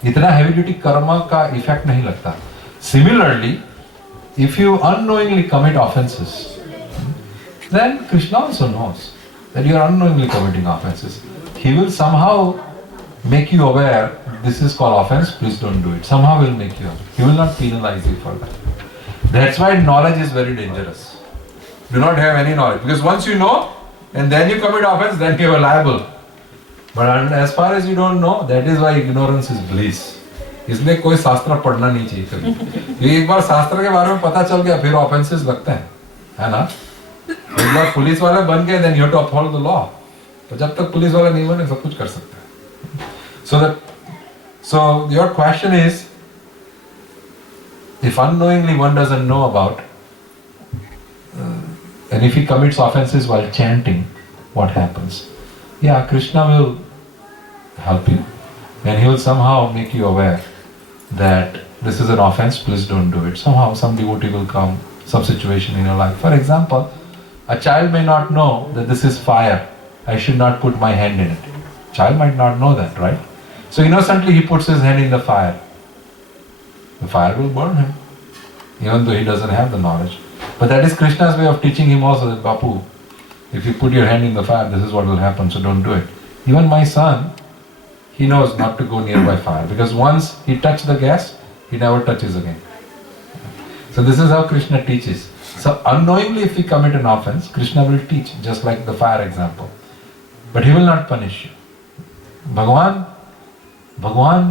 इतना heavy duty Karma का effect नहीं लगता. Similarly, if you unknowingly commit offenses, then Krishna also knows that you are unknowingly committing offenses. He will somehow make you aware, this is called offense, please don't do it. Somehow he will make you aware. He will not penalize you for that. That's why knowledge is very dangerous. Do not have any knowledge, because once you know and then you commit offense, then you are liable. But as far as you don't know, that is why ignorance is bliss. इसलिए कोई शास्त्र पढ़ना नहीं चाहिए कभी. एक बार शास्त्र के बारे में पता चल गया, फिर ऑफेंसेस लगते हैं, है ना? एक बार पुलिस वाले बन गए, then you have to uphold the law. तो जब तक पुलिस वाला नहीं बने सब कुछ कर सकता है. So your question is, if unknowingly one doesn't know about, and if he commits offenses while chanting, what happens? Yeah, Krishna will help you, and he will somehow make you aware that this is an offense, please don't do it. Somehow some devotee will come, some situation in your life. For example, a child may not know that this is fire, I should not put my hand in it. Child might not know that, right? So innocently he puts his hand in the fire. The fire will burn him, even though he doesn't have the knowledge. But that is Krishna's way of teaching him also that, Bapu, if you put your hand in the fire, this is what will happen, so don't do it. Even my son, he knows not to go nearby fire, because once he touched the gas, he never touches again. So this is how Krishna teaches. So unknowingly if we commit an offense, Krishna will teach, just like the fire example. But he will not punish you. भगवान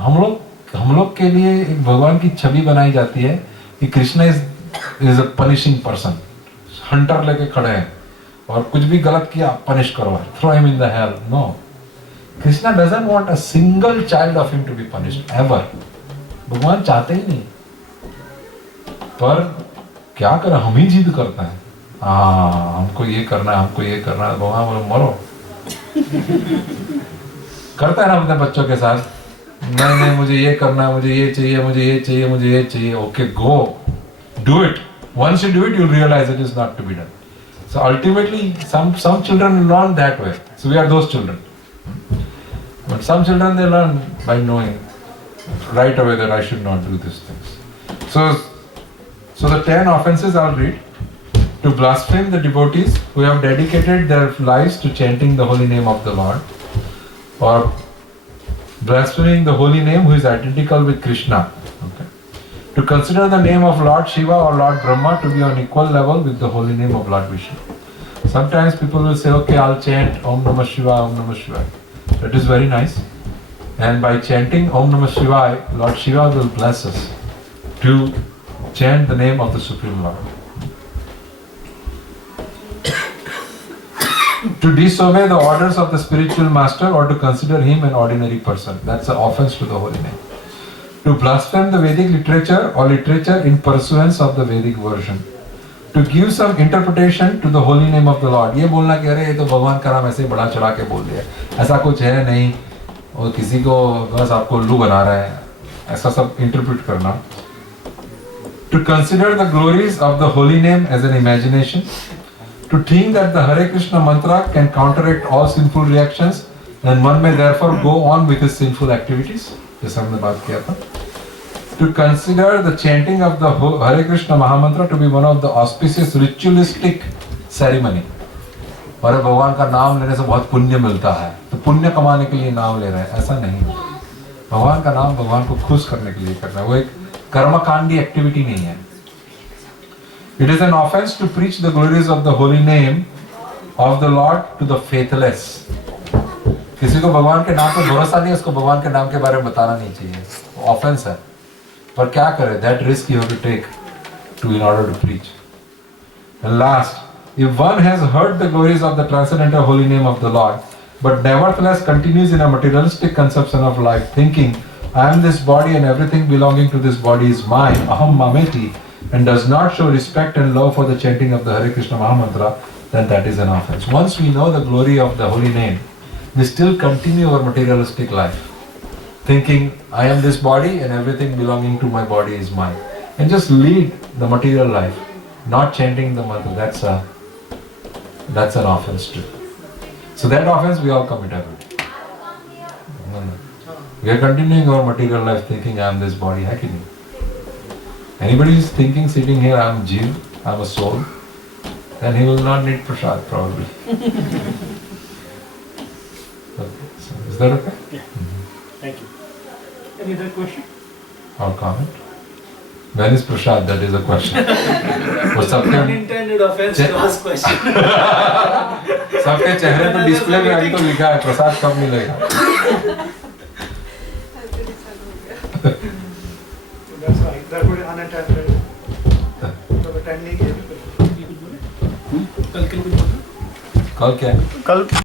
हम लोग के लिए एक भगवान की छवि बनाई जाती है कि Krishna is a punishing person. Hunter लेके खड़े हैं और कुछ भी गलत किया पनिश करो, throw him in the hell. No, Krishna doesn't want a single child of him to be punished ever. भगवान चाहते ही नहीं, पर क्या करें, हम ही जिद करते हैं. हमको ये करना है, हमको ये करना है. भगवान बोले मरो. करता है ना अपने बच्चों के साथ, नहीं मुझे ये करना है, मुझे ये चाहिए, मुझे ये चाहिए, मुझे ये चाहिए. Okay, go do it. Once you do it, you'll realize it is not to be done. So ultimately, some children learn that way. So we are those children. But some children, they learn by knowing right away that I should not do these things. So the 10 offenses I'll read. To blaspheme the devotees who have dedicated their lives to chanting the holy name of the Lord, or blaspheming the holy name who is identical with Krishna. Okay. To consider the name of Lord Shiva or Lord Brahma to be on equal level with the holy name of Lord Vishnu. Sometimes people will say, okay, I'll chant Om Namah Shivaya, Om Namah Shivaya. That is very nice. And by chanting Om Namah Shivaya, Lord Shiva will bless us to chant the name of the Supreme Lord. To disobey the orders of the spiritual master or to consider him an ordinary person. That's an offense to the holy name. To blaspheme the Vedic literature or literature in pursuance of the Vedic version. To give some interpretation to the holy name of the Lord. ये बोलना कि अरे ये तो भगवान का नाम ऐसे ही बड़ा चढ़ा के बोल दिया, ऐसा कुछ है नहीं, और किसी को बस आपको उल्लू बना रहा है, ऐसा सब इंटरप्रेट करना. To consider the glories of the holy name as an imagination. To think that the Hare Krishna mantra can counteract all sinful reactions and one may therefore go on with his sinful activities. जैसा हमने बात किया था. To consider the chanting of the Hare Krishna Mahamantra to be one of the auspicious ritualistic ceremony. और भगवान का नाम लेने से बहुत पुण्य मिलता है, तो पुण्य कमाने के लिए नाम ले रहे हैं, ऐसा नहीं. भगवान का नाम भगवान को खुश करने के लिए करना है, वो एक कर्मकांडी एक्टिविटी नहीं है. It is an offense to preach the glories of the holy name of the Lord to the faithless. किसी को भगवान के नाम पर भरोसा नहीं है, उसको भगवान के नाम के बारे में बताना नहीं चाहिए, ऑफेंस है. पर क्या करें, that risk you have to take in order to preach. And last, if one has heard the glories of the transcendental holy name of the Lord, but nevertheless continues in a materialistic conception of life, thinking, I am this body and everything belonging to this body is mine, aham mameti, and does not show respect and love for the chanting of the Hare Krishna Mahamantra, then that is an offense. Once we know the glory of the holy name, we still continue our materialistic life, thinking, I am this body and everything belonging to my body is mine, and just lead the material life, not chanting the mantra. That's an offense too. So that offense we all commit every day. We are continuing our material life thinking, I am this body. Anybody is thinking, sitting here, I am Jeev, I am a soul, then he will not need prasad probably. Okay. So is that okay? Yeah. Thank you. Any other question? Or comment? When is prasad? That is a question. Unintended offense to ask question. सबके चेहरे पे display में अभी तो लिखा है प्रसाद कब मिलेगा. That's right. That would unattended. तो attend नहीं किया. कल क्या है? कल